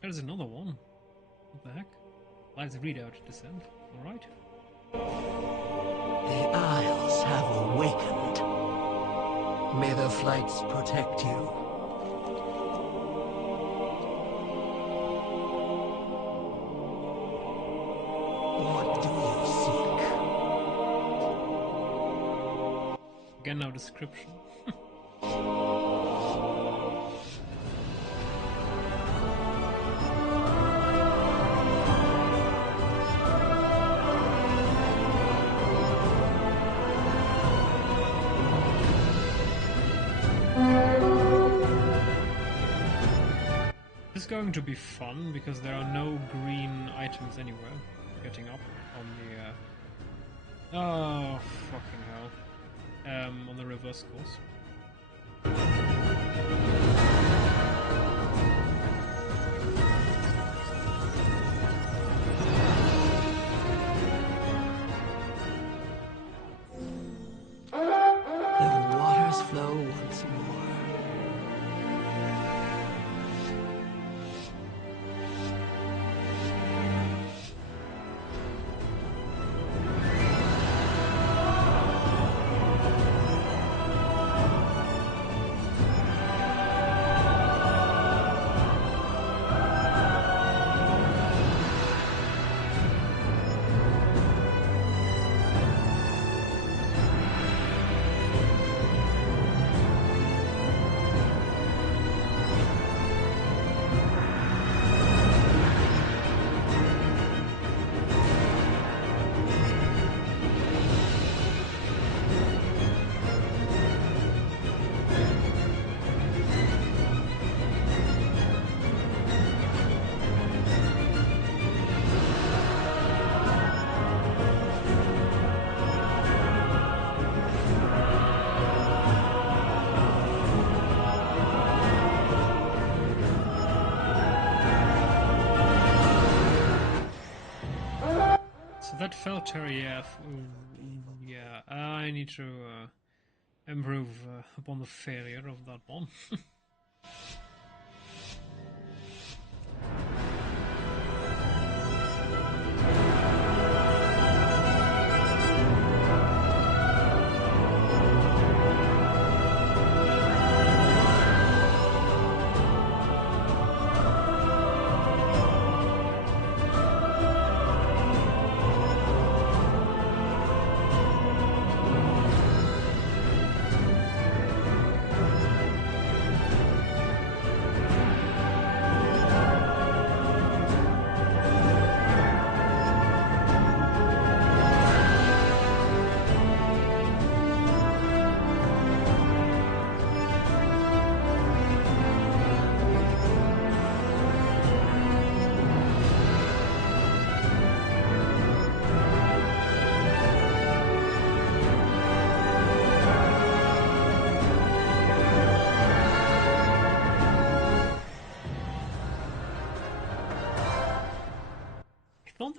There's another one. What the heck? Lives readout descent. Alright. The Isles have awakened. May the flights protect you. What do you seek? Again, no description. This is going to be fun because there are no green items anywhere. Getting up on the oh fucking hell. On the reverse course. The waters flow once more. So that felt terrier. Yeah, I need to improve upon the failure of that one.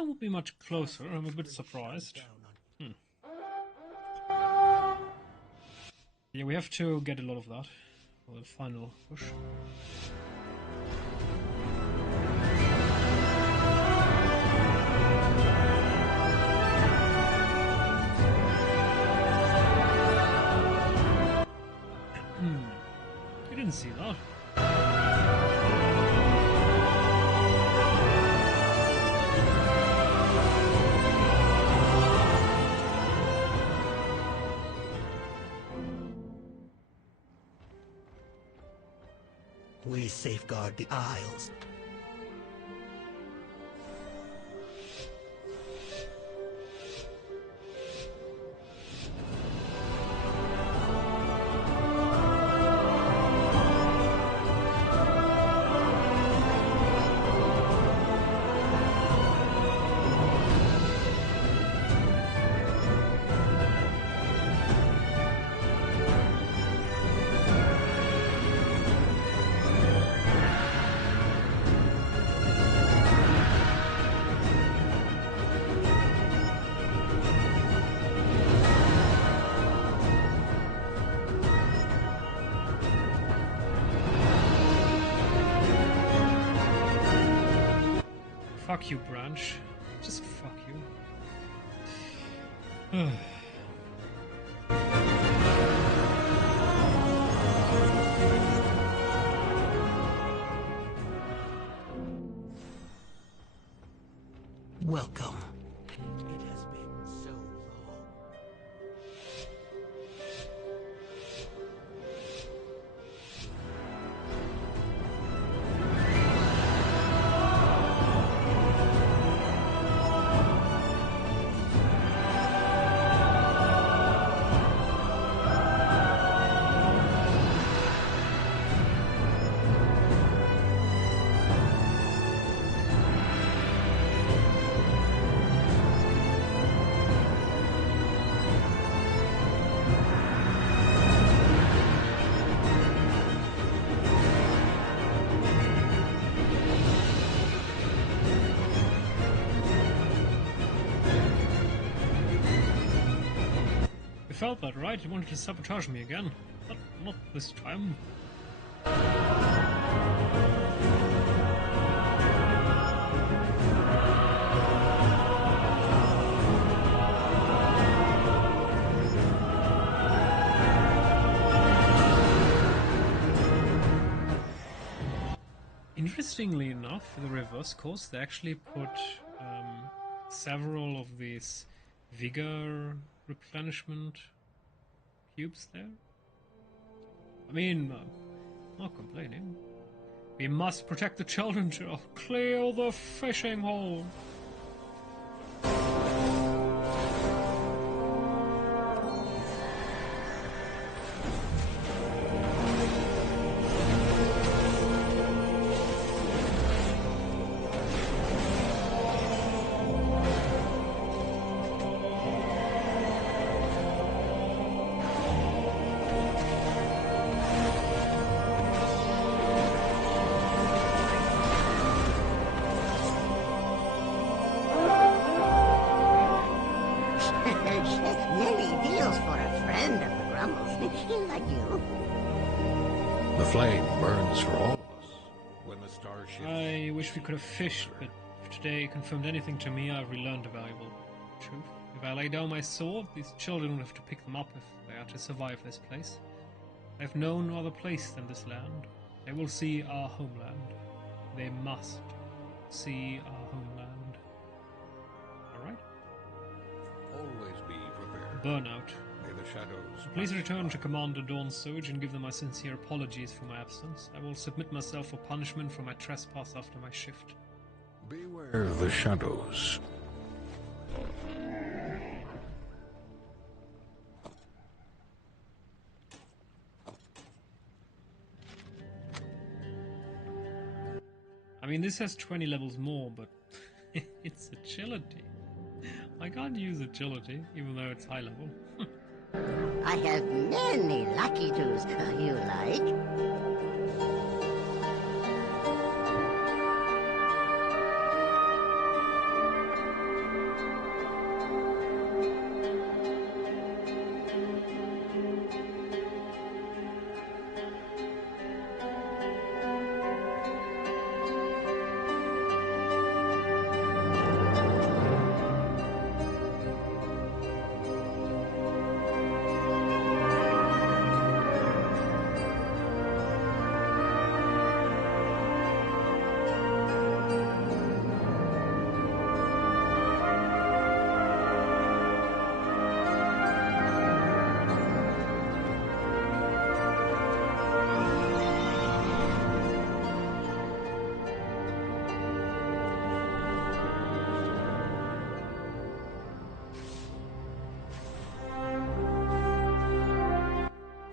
would be much closer. I'm a bit surprised. Yeah, we have to get a lot of that for the final push. You didn't see that. We safeguard the Isles. Fuck you, Branch. Just fuck you. Welcome. It has been so long. You felt that, right? You wanted to sabotage me again. But not this time. Interestingly enough, the reverse course, they actually put several of these vigor replenishment cubes there. I mean, not complaining. We must protect the children, Jill. Clear the fishing hole. Many deals for a friend of the Grumbles, like you. The flame burns for all of us. When the starship... I wish we could have fished, but if today confirmed anything to me, I've relearned a valuable truth. If I lay down my sword, these children will have to pick them up if they are to survive this place. I've known no other place than this land. They will see our homeland. They must see our homeland. Alright? Always be prepared. Burnout. May the shadows... Please return to Commander Dawn Sewage and give them my sincere apologies for my absence. I will submit myself for punishment for my trespass after my shift. Beware the shadows. I mean, this has 20 levels more, but it's agility. I can't use agility, even though it's high level. I have many lucky twos you like.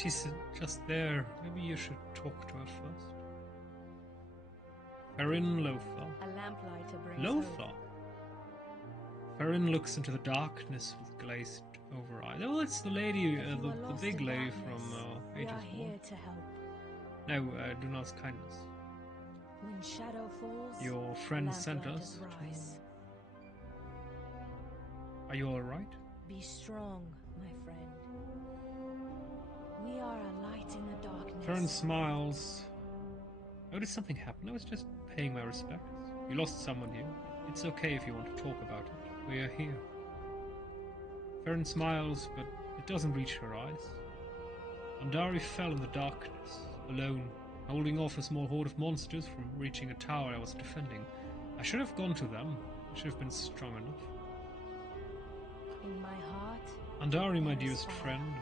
She's just there. Maybe you should talk to her first. Perrin Lothar. A lamplighter brings Lothar? hope. Perrin looks into the darkness with glazed over eyes. Oh, it's the lady, the big lady from Age of War. We are here to help. No, Dunal's kindness. When shadow falls, Your friend sent us. rise. Are you alright? Be strong, my friend. We are a light in the darkness. Perrin smiles. Oh, did something happen? I was just paying my respects. You lost someone here. It's okay if you want to talk about it. We are here. Perrin smiles, but it doesn't reach her eyes. Andari fell in the darkness, alone, holding off a small horde of monsters from reaching a tower I was defending. I should have gone to them. I should have been strong enough. In my heart, Andari, my dearest friend,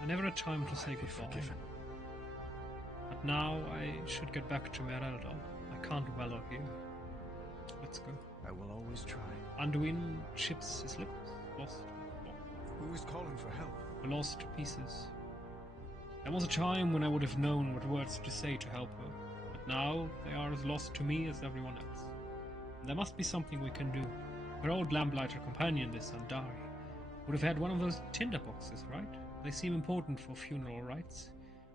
I never had time to say goodbye. But now I should get back to Merelda. I can't dwell here. Let's go. I will always try. Anduin ships his lips. Lost. Who is calling for help? Lost to pieces. There was a time when I would have known what words to say to help her, but now they are as lost to me as everyone else. There must be something we can do. Her old lamplighter companion, this Andari, would have had one of those tinder boxes, right? They seem important for funeral rites.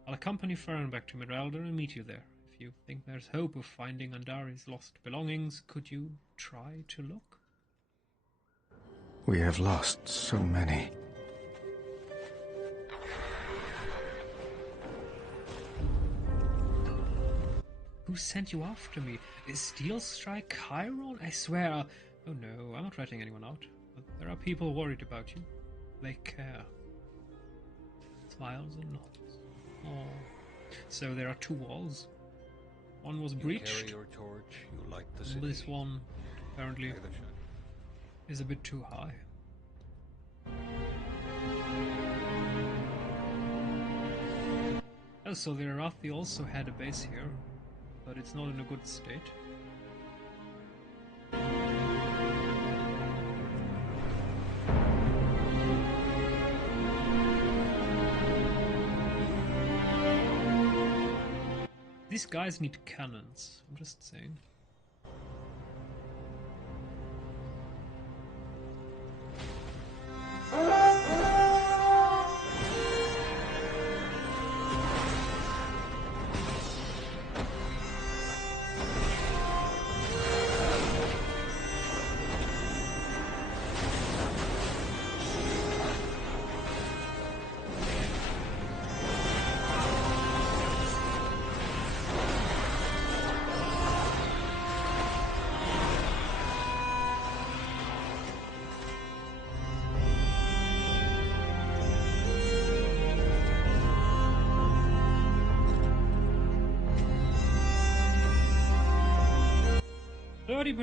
I'll accompany Fern back to Merelda and meet you there. If you think there's hope of finding Andari's lost belongings, could you try to look? We have lost so many. Who sent you after me? Is Steel Strike Chiron? I swear. Oh no, I'm not ratting anyone out. But there are people worried about you. They care. Smiles and nods. Oh. So there are two walls. One was breached. You carry your torch, you light the city. This one, apparently, is a bit too high. Oh, so the Arathi also had a base here, but it's not in a good state. These guys need cannons, I'm just saying.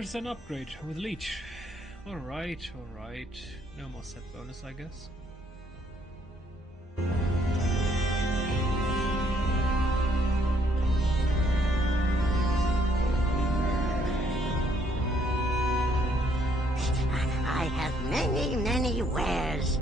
%, upgrade with Leech. Alright. No more set bonus, I guess. I have many wares.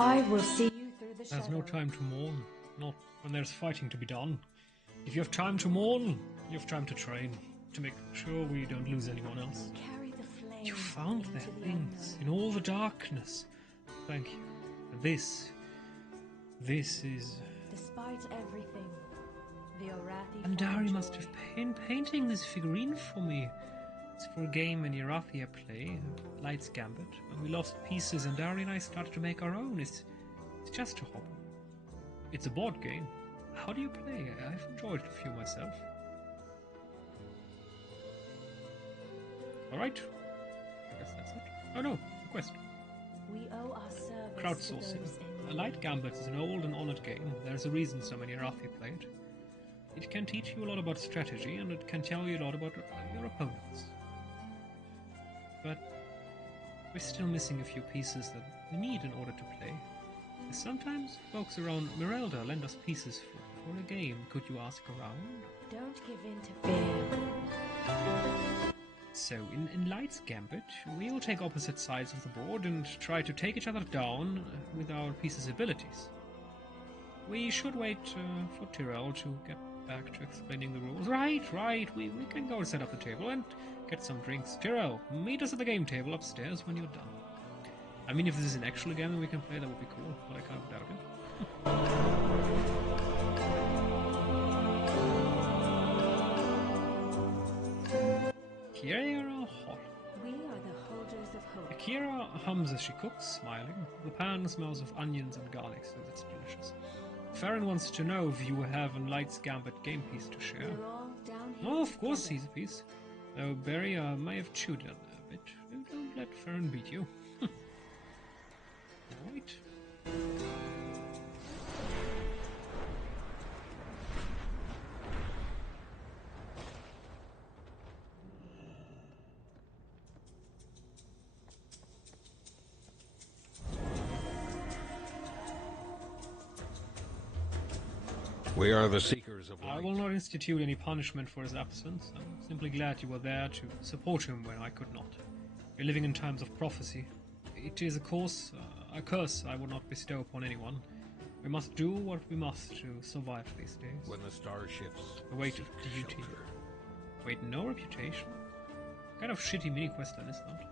I will see you through the There's shadow. no time to mourn, not when there's fighting to be done. If you have time to mourn, you have time to train, to make sure we don't lose anyone else. Carry the flame. You found their into the things unknown. in all the darkness. Thank you. This is... Despite everything, the Orathi And found Dari must joy. have been painting this figurine for me. It's for a game in Irathia play, Light's Gambit. When we lost pieces and Dari and I started to make our own. It's just a hobby. It's a board game. How do you play? I've enjoyed a few myself. Alright. I guess that's it. Oh no, the quest. We owe our service Crowdsourcing. to those A in Light Gambit is an old and honored game. There's a reason so many Irathi play it. It can teach you a lot about strategy, and it can tell you a lot about your opponents. But we're still missing a few pieces that we need in order to play. Sometimes folks around Merelda lend us pieces for a game. Could you ask around? Don't give in to fear. So, in Light's Gambit, we'll take opposite sides of the board and try to take each other down with our pieces' abilities. We should wait for Tyrell to get back to explaining the rules. Right, we can go and set up the table and get some drinks. Tyrell, meet us at the game table upstairs when you're done. I mean, if this is an actual game and we can play, that would be cool, but I kind of doubt it. Kira hot. We are the holders of hope. Akira hums as she cooks, smiling. The pan smells of onions and garlic, so it's delicious. Farron wants to know if you have a Light's Gambit game piece to share. We're all down here Oh, of course together. he's a piece. Though Barry may have chewed it a bit. Don't let Farron beat you. Right. We are the Seekers of I Light. will not institute any punishment for his absence. I'm simply glad you were there to support him when I could not. You're living in times of prophecy. It is a curse I will not bestow upon anyone. We must do what we must to survive these days. When the star shifts, The weight of seek duty. shelter. Wait, no reputation? Kind of shitty mini quest then, isn't it?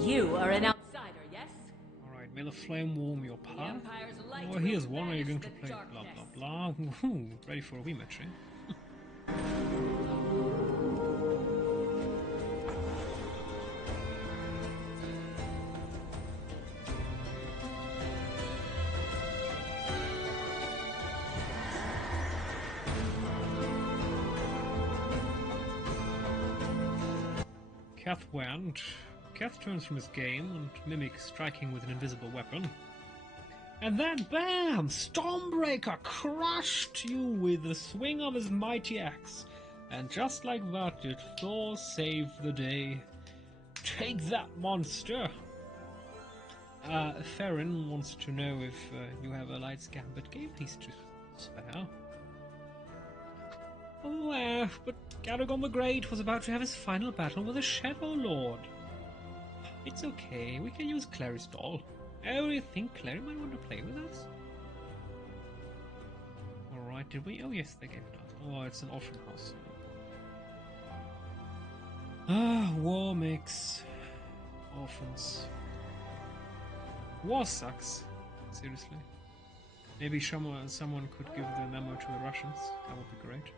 You are an outsider, yes? Alright, may the flame warm your The path. Empire's light Oh, here's will one. Are you going to banish play the blah darkness. blah blah? Ooh, ready for a wee match, eh? Keth went. Keth turns from his game and mimics striking with an invisible weapon. And then, bam! Stormbreaker crushed you with the swing of his mighty axe. And just like that, did Thor save the day. Take that, monster! Farron wants to know if you have a Light's Gambit game piece to spare. Oh, but Garagon the Great was about to have his final battle with the Shadow Lord. It's okay, we can use Clary's doll. Oh, you think Clary might want to play with us? Alright, did we? Oh yes, they gave it us. Oh, it's an orphan house. War makes orphans. War sucks. Seriously. Maybe someone could give the memo to the Russians. That would be great.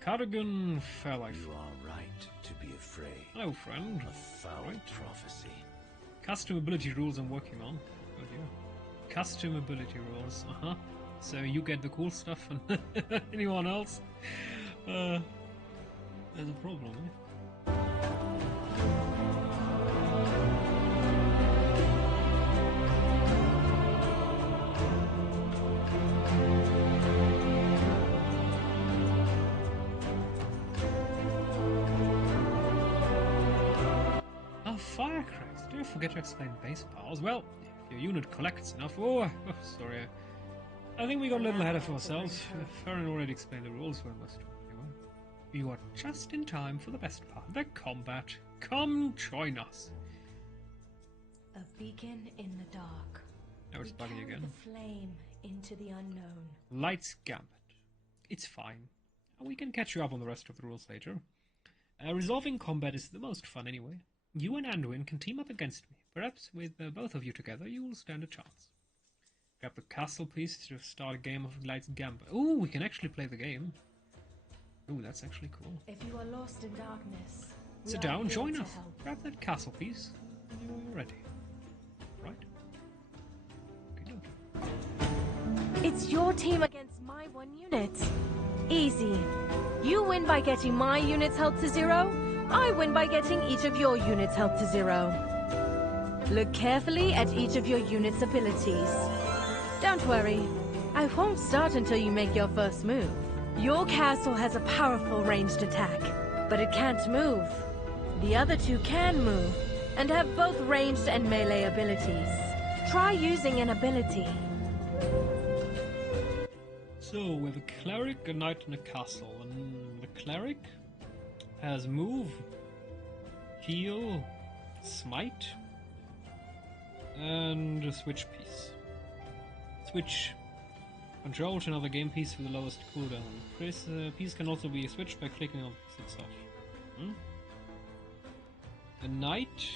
Cardigan Fairlife. You are right to be afraid. Hello, friend. A foul prophecy. Custom ability rules I'm working on. Oh dear. Custom ability rules. So you get the cool stuff and anyone else? There's a problem, eh? Firecracks. Don't forget to explain base powers. Well, if your unit collects enough. Oh, sorry. I think we got a little ahead of ourselves. Farron already explained the rules for most of it anyway. You are just in time for the best part, the combat. Come join us. A beacon in the dark. Now it's bugging again. The flame into the unknown. Light's Gambit. It's fine. We can catch you up on the rest of the rules later. Resolving combat is the most fun anyway. You and Anduin can team up against me. Perhaps with both of you together you will stand a chance. Grab the castle piece to start a game of Light's Gambit. Ooh, we can actually play the game. Ooh, that's actually cool. If you are lost in darkness, sit down, join us. Grab that castle piece and you're ready. Right? It's your team against my one unit. Easy. You win by getting my units held to 0. I win by getting each of your units held to 0. Look carefully at each of your units' abilities. Don't worry. I won't start until you make your first move. Your castle has a powerful ranged attack, but it can't move. The other two can move, and have both ranged and melee abilities. Try using an ability. So, we have a cleric, a knight, and a castle. And the cleric has move, heal, smite, and a switch piece. Switch control to another game piece with the lowest cooldown. Piece can also be switched by clicking on the piece itself. A knight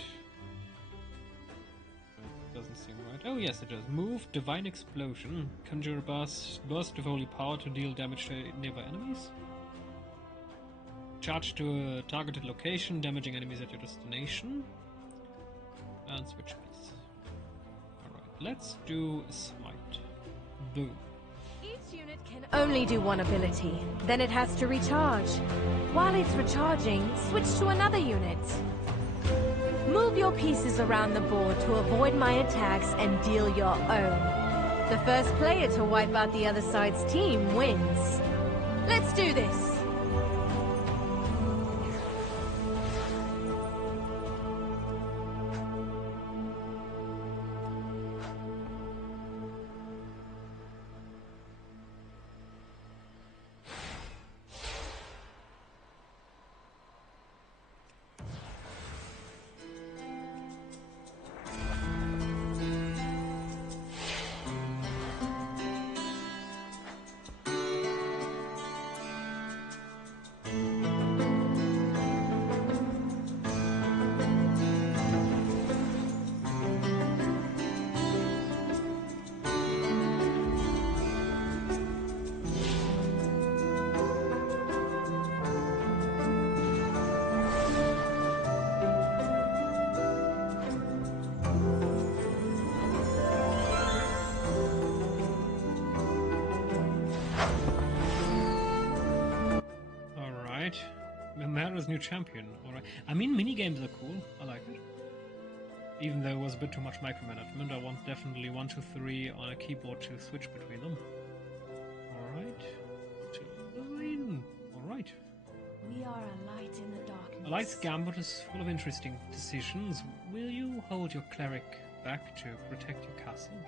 doesn't seem right. Oh yes, it does. Move, divine explosion, conjure a burst of holy power to deal damage to nearby enemies. Charge to a targeted location, damaging enemies at your destination. And switch piece. Alright, let's do a smite. Boom. Each unit can only do one ability, then it has to recharge. While it's recharging, switch to another unit. Move your pieces around the board to avoid my attacks and deal your own. The first player to wipe out the other side's team wins. Let's do this! Mara's new champion. Alright. I mean, minigames are cool. I like it. Even though it was a bit too much micromanagement, I want definitely 1, 2, 3 on a keyboard to switch between them. Alright. 9. Alright. We are a light in the darkness. A Light's Gambit is full of interesting decisions. Will you hold your cleric back to protect your castle?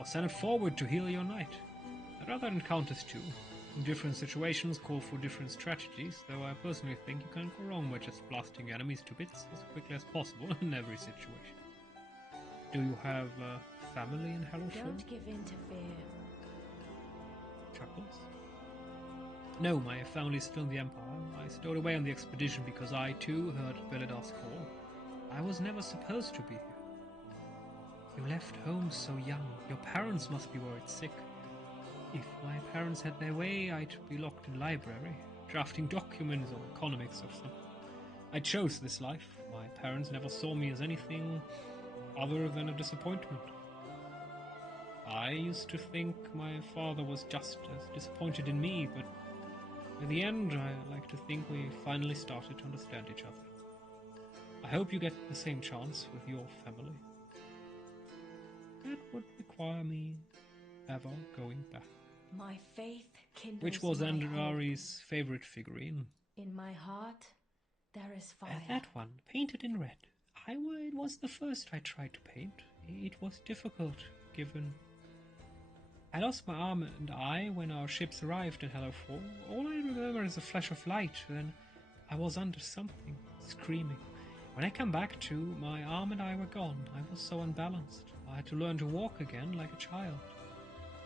Or send it forward to heal your knight? I'd rather encounters too. Different situations call for different strategies, though I personally think you can't go wrong with just blasting enemies to bits as quickly as possible in every situation. Do you have family in Hallowfall? Don't give in to fear. Chuckles. No, my family is still in the Empire. I stowed away on the expedition because I too heard Belidar's call. I was never supposed to be here. You left home so young. Your parents must be worried sick. If my parents had their way, I'd be locked in library, drafting documents or economics or something. I chose this life. My parents never saw me as anything other than a disappointment. I used to think my father was just as disappointed in me, but in the end, I like to think we finally started to understand each other. I hope you get the same chance with your family. That would require me ever going back. My faith kindles. Which was my Andari's favorite figurine? In my heart, there is fire. That one, painted in red. It was the first I tried to paint. It was difficult, given... I lost my arm and eye when our ships arrived in Hallowfall. All I remember is a flash of light, then I was under something, screaming. When I came back to, my arm and eye were gone. I was so unbalanced. I had to learn to walk again like a child.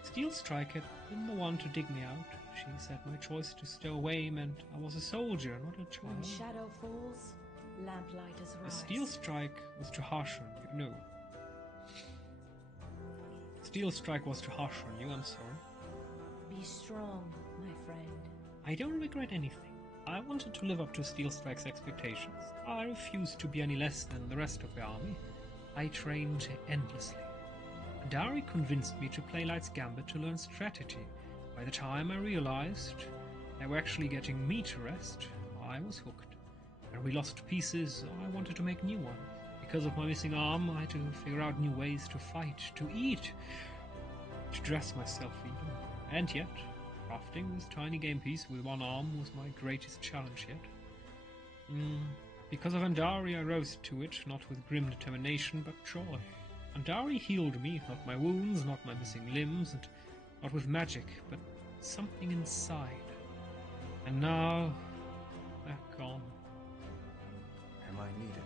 Steel Strike had been the one to dig me out. She said my choice to stow away meant I was a soldier, not a child. When shadow falls, lamplighters A rise. Steel Strike was too harsh on you. No. Steel Strike was too harsh on you, I'm sorry. Be strong, my friend. I don't regret anything. I wanted to live up to Steel Strike's expectations. I refused to be any less than the rest of the army. I trained endlessly. Dari convinced me to play Light's Gambit to learn strategy. By the time I realized they were actually getting me to rest, I was hooked. When we lost pieces, I wanted to make new ones. Because of my missing arm, I had to figure out new ways to fight, to eat, to dress myself even. And yet, crafting this tiny game piece with one arm was my greatest challenge yet. Because of Andari, I rose to it, not with grim determination, but joy. Andari healed me, not my wounds, not my missing limbs, and not with magic, but something inside. And now, they're gone. Am I needed?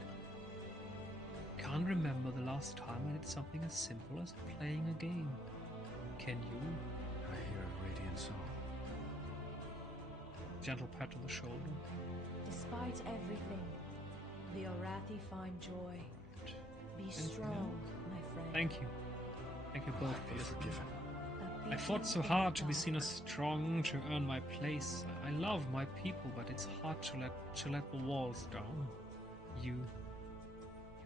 Can't remember the last time I did something as simple as playing a game. Can you? I hear a radiant song. Gentle pat on the shoulder. Despite everything, the Orathi find joy. Be strong, my friend. Thank you. Thank you both for Be listening. forgiven. I fought so hard to be seen as strong, to earn my place. I love my people, but it's hard to let the walls down. You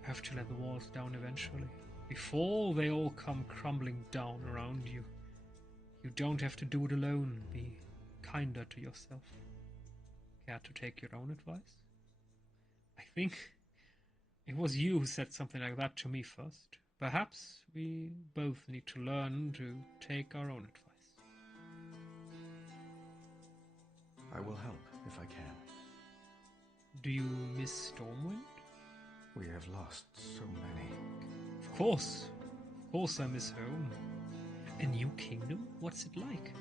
have to let the walls down eventually, before they all come crumbling down around you. You don't have to do it alone. Be kinder to yourself. Care to take your own advice? I think it was you who said something like that to me first. Perhaps we both need to learn to take our own advice. I will help if I can. Do you miss Stormwind? We have lost so many. Of course I miss home. A new kingdom? What's it like?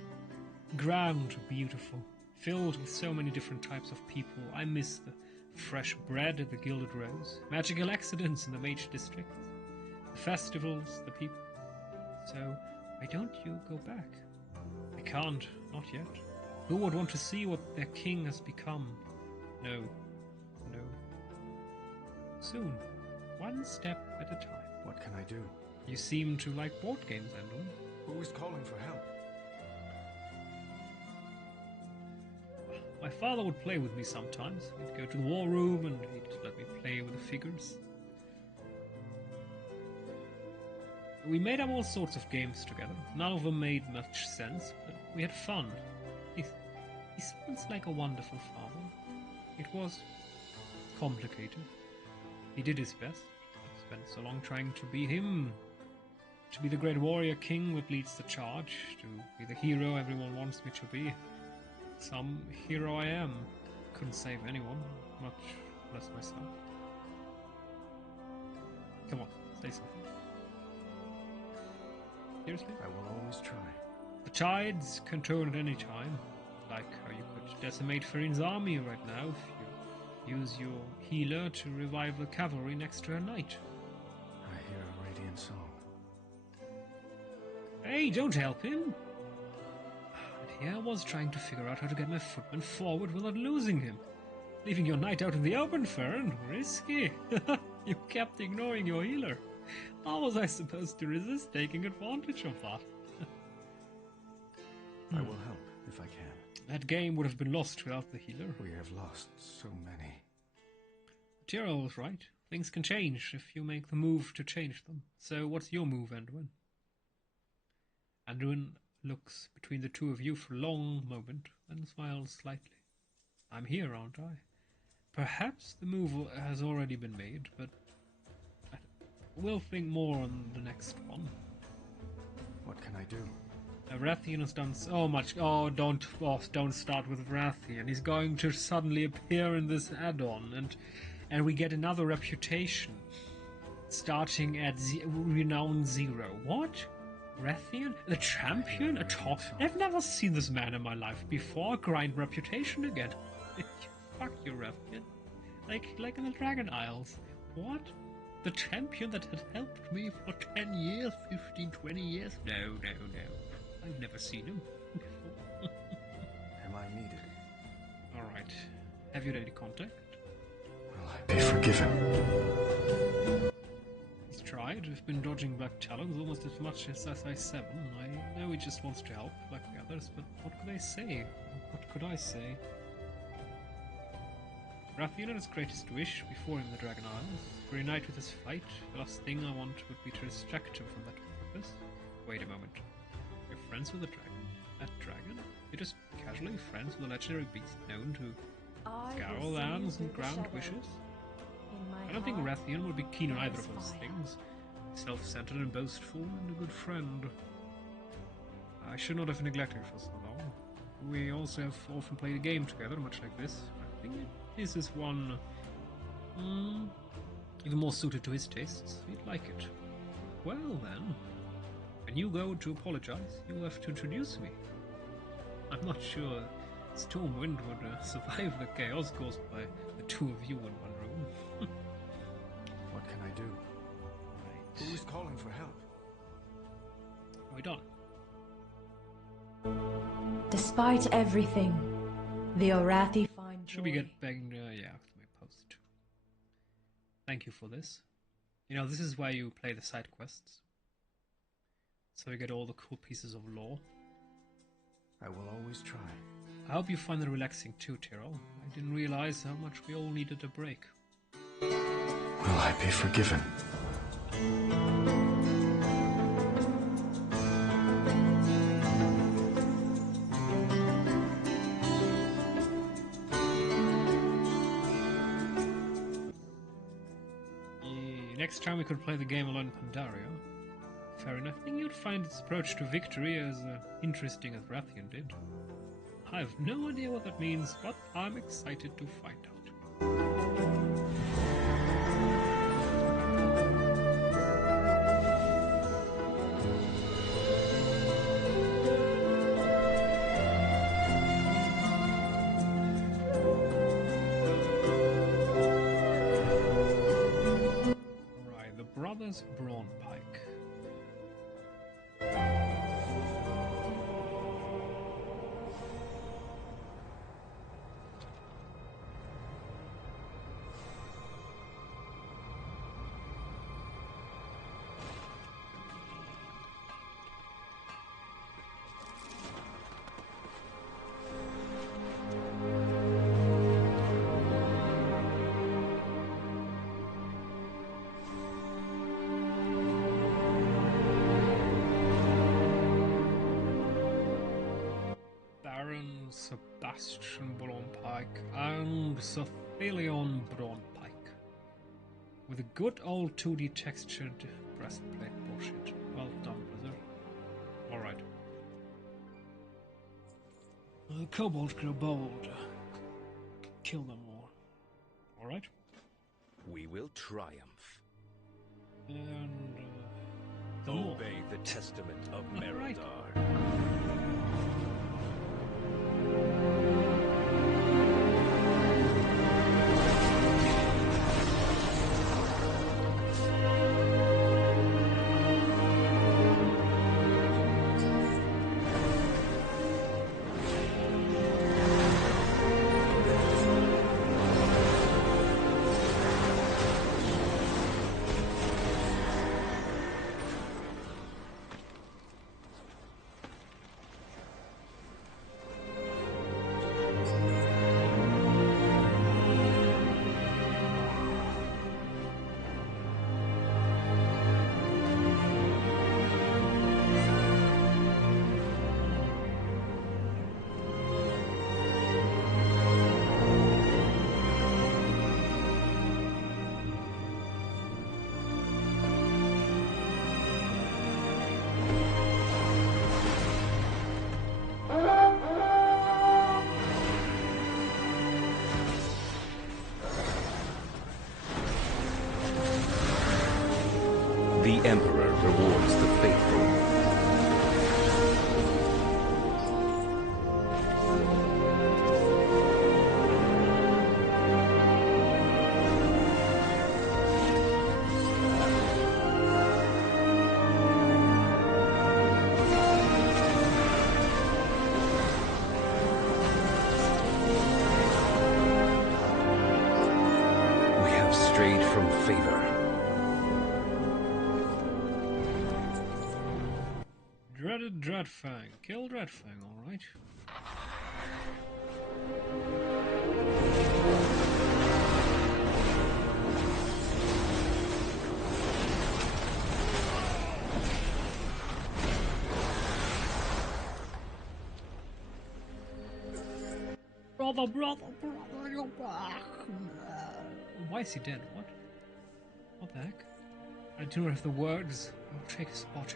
Grand, beautiful, filled with so many different types of people. I miss the fresh bread at the Gilded Rose, magical accidents in the Mage District, the festivals, the people. So, why don't you go back? I can't, not yet. Who would want to see what their king has become? No. Soon. One step at a time. What can I do? You seem to like board games, Andor. Who is calling for help? My father would play with me sometimes. He'd go to the war room and he'd let me play with the figures. We made up all sorts of games together. None of them made much sense, but we had fun. He sounds like a wonderful father. It was complicated. He did his best. He spent so long trying to be him. To be the great warrior king that leads the charge. To be the hero everyone wants me to be. Some hero I am. Couldn't save anyone, much less myself. Come on, say something. Seriously? I will always try. The tides can turn at any time. Like how you could decimate Firin's army right now if you use your healer to revive the cavalry next to her knight. I hear a radiant song. Hey, don't help him! And here I was trying to figure out how to get my footman forward without losing him. Leaving your knight out in the open, Firin, risky. You kept ignoring your healer. How was I supposed to resist taking advantage of that? I will help if I can. That game would have been lost without the healer. We have lost so many. Tyrell was right. Things can change if you make the move to change them. So what's your move, Anduin? Anduin looks between the two of you for a long moment, then smiles slightly. I'm here, aren't I? Perhaps the move has already been made, but we'll think more on the next one. What can I do? Rathian has done so much. Oh, don't start with Rathian. He's going to suddenly appear in this add-on, and we get another reputation, starting at renown 0. What? Rathian? The champion? A top? I've never seen this man in my life before. Grind reputation again. Fuck you, Rathian. Like in the Dragon Isles. What? The champion that had helped me for 10 years, 15, 20 years? No. I've never seen him before. Am I needed? Alright. Have you any contact? Will I be forgiven? He's tried. We've been dodging Black Talons almost as much as SI7. I know he just wants to help, like the others, but what could I say? What could I say? Rathian had his greatest wish before him in the Dragon Isles. To reunite with his fight, the last thing I want would be to distract him from that purpose. Wait a moment. You're friends with the dragon? That dragon? You're just casually friends with a legendary beast known to scour lands and grant wishes? I don't think Rathian would be keen on either of those things. Self-centered and boastful, and a good friend. I should not have neglected for so long. We also have often played a game together, much like this. I think this is one even more suited to his tastes. He'd like it. Well then, when you go to apologize, you'll have to introduce me. I'm not sure Stormwind would survive the chaos caused by the two of you in one room. What can I do? Right. Who is calling for help? We're done. Despite everything, the Orathi find Should we get banged? Yeah, with my post. Thank you for this. You know, this is why you play the side quests. So you get all the cool pieces of lore. I will always try. I hope you find it relaxing too, Tyrell. I didn't realize how much we all needed a break. Will I be forgiven? Next time we could play the game alone in Pandaria. Fair enough. I think you'd find its approach to victory as interesting as Rathian did. I have no idea what that means, but I'm excited to find out. Right, the Brothers Brawnpike. Sebastian Brawnpike and Sophelion Brawnpike. With a good old 2D textured breastplate bullshit. Well done, Blizzard. Alright. Kobold grow bold. Kill them all. Alright. We will triumph. And the more. Obey the testament of Merodar. Right. The Emperor rewards the faithful. have strayed from favor. Dreaded Dreadfang. Kill Dreadfang, alright. Brother, you're back. Why is he dead? What? What the heck? I do not have the words. I'll take his body.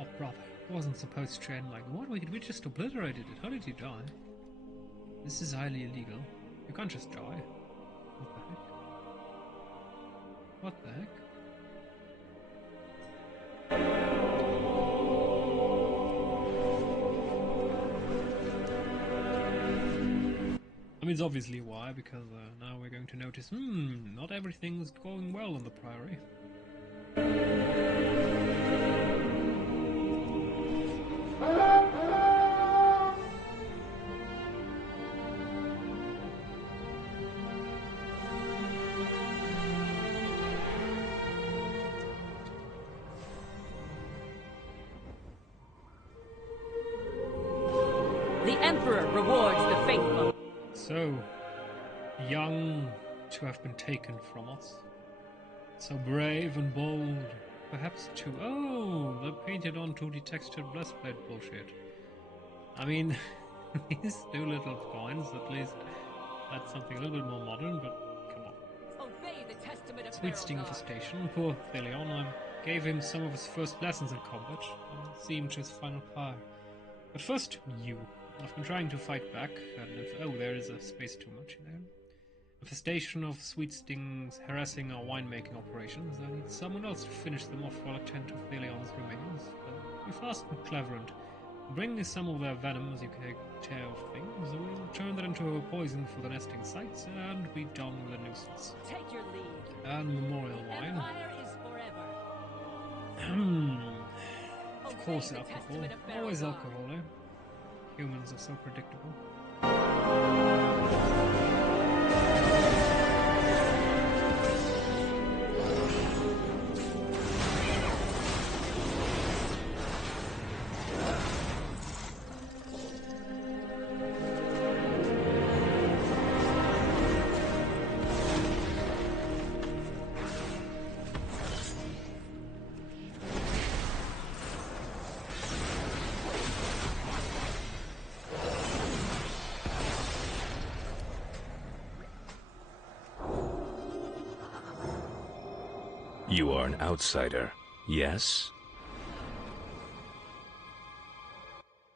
Oh, brother. It wasn't supposed to end like what? We just obliterated it. How did he die? This is highly illegal. You can't just die. What the heck? What the heck? I mean, it's obviously why, because now we're going to notice, not everything's going well on the Priory. The Emperor rewards the faithful. So young to have been taken from us. So brave and bold. Perhaps too. Oh, the painted on 2D textured breastplate bullshit. I mean, these two little coins, at least that's something a little bit more modern, but come on. Obey the testament of Sweet Sting Infestation. Poor Thelion. I gave him some of his first lessons in combat and see him to his final pyre. But first, you. I've been trying to fight back, and oh, there is a space too much in there. Infestation of Sweet Stings harassing our winemaking operations. I need someone else to finish them off while I tend to Thelion's remains. Be fast and clever and bring me some of their venom as you can tear of things. We'll turn that into a poison for the nesting sites and be done with the nuisance. Take your lead. And memorial wine. Empire is forever. Of course, alcohol. Always alcohol, eh? Humans are so predictable. You are an outsider, yes?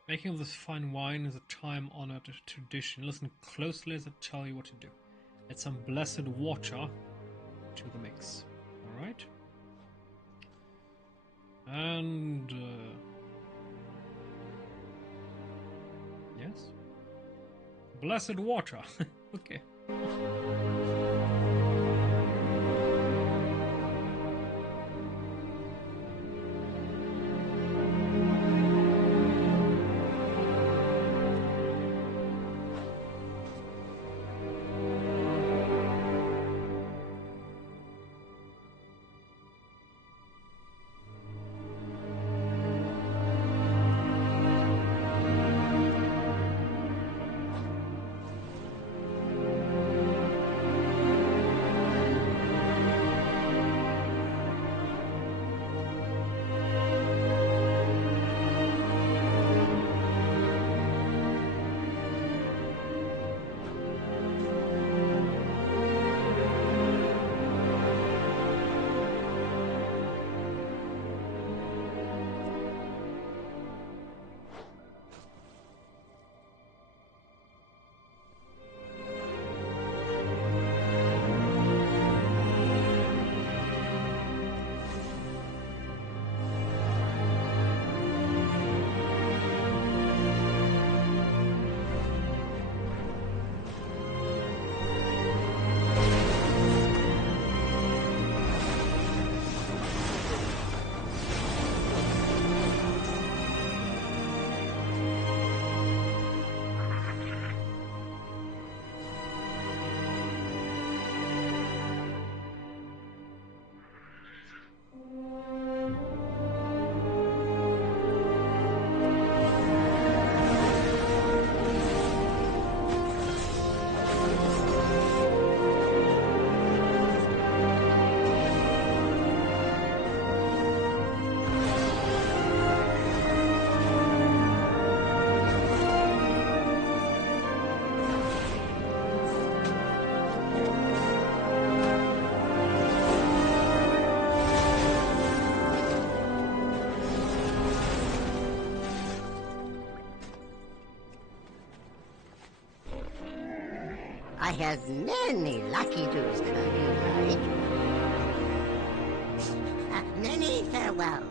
Making of this fine wine is a time-honored tradition. Listen closely as I tell you what to do. Add some blessed water to the mix. Alright? And... yes? Blessed water. Okay. I have many lucky do's, you like. Many farewells.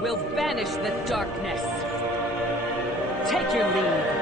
Will banish the darkness. Take your lead.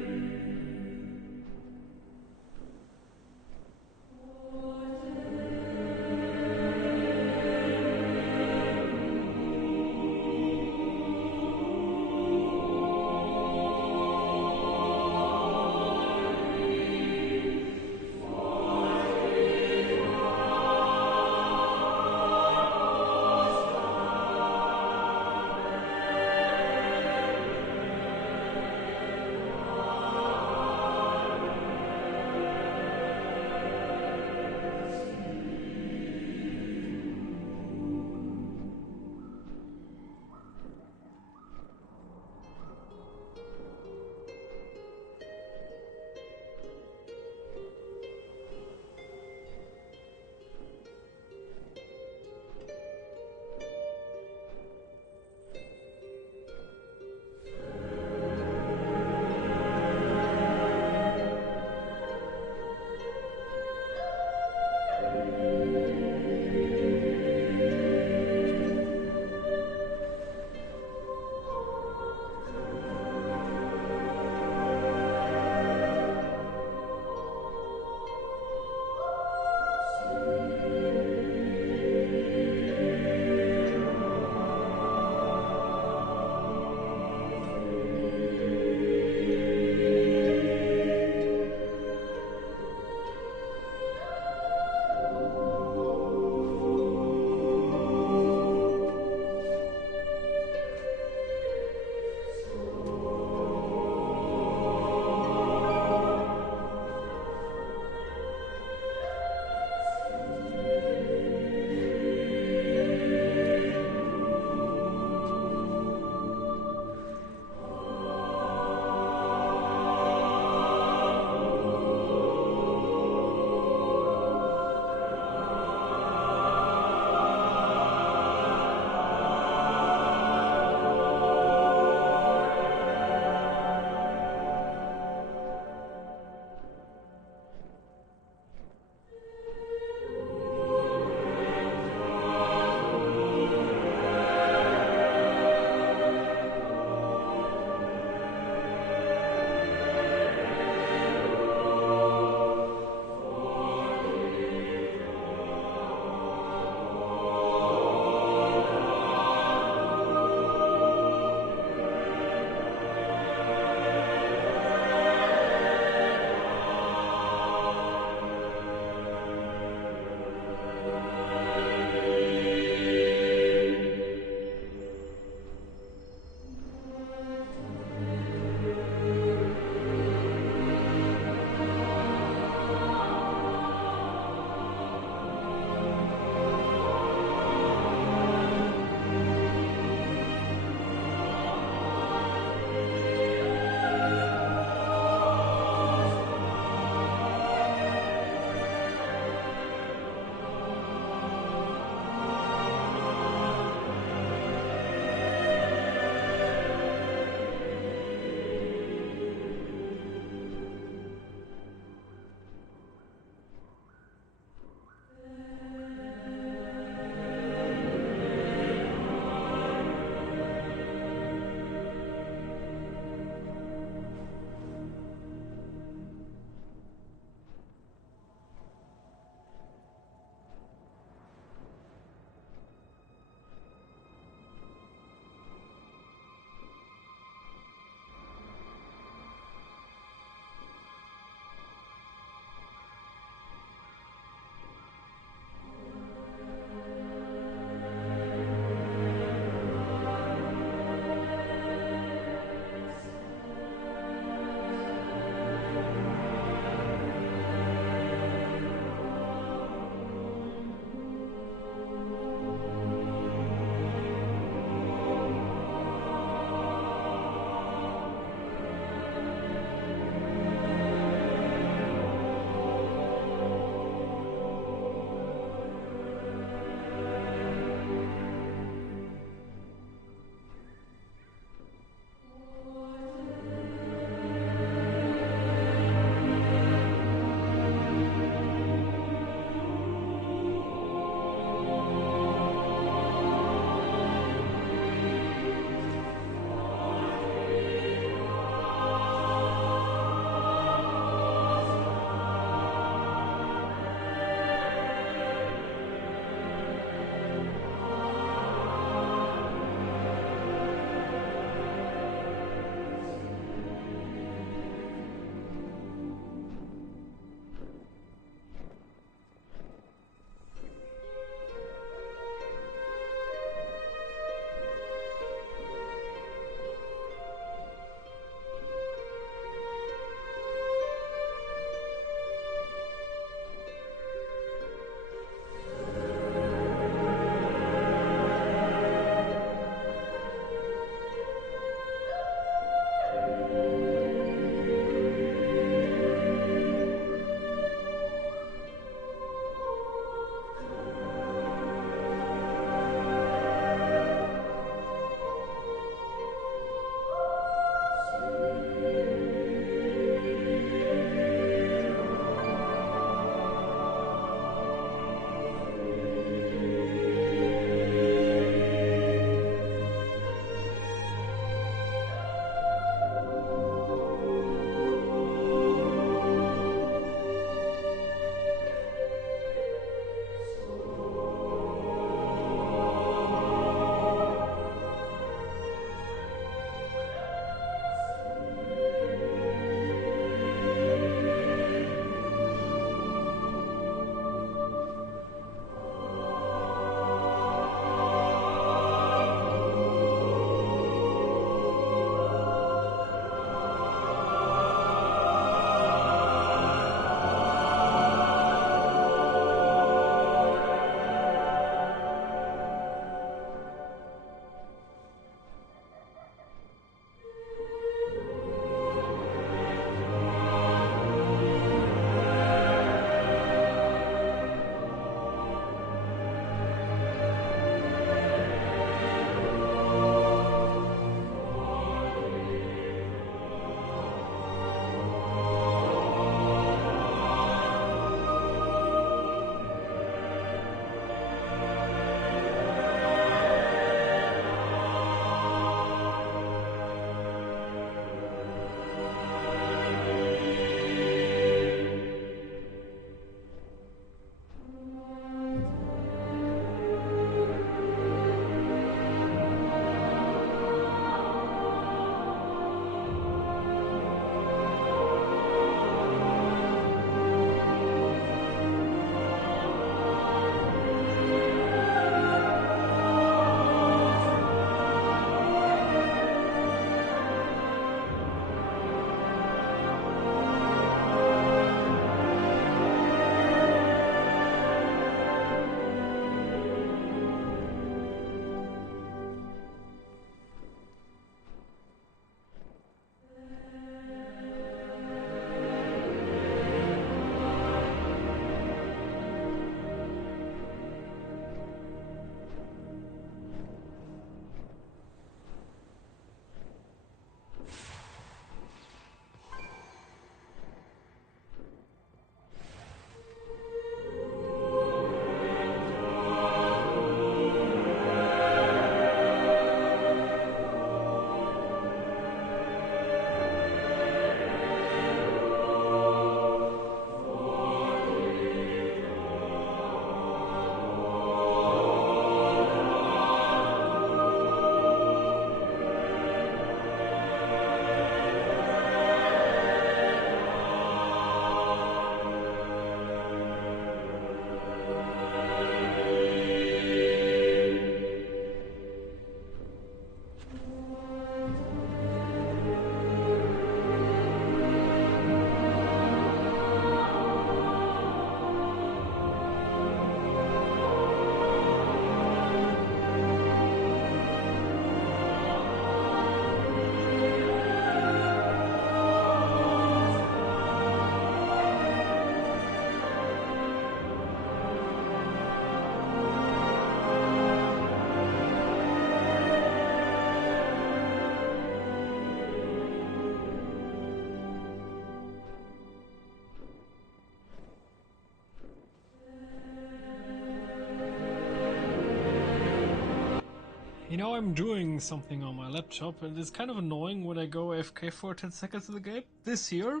You know, I'm doing something on my laptop, and it's kind of annoying when I go AFK for 10 seconds in the game, this year,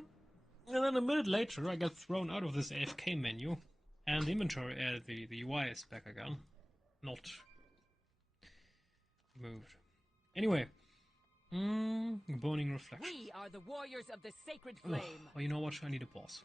and then a minute later I get thrown out of this AFK menu, and the inventory, the UI is back again. Not moved. Anyway, Boning Reflection. We are the warriors of the sacred flame. Oh, you know what? I need a boss.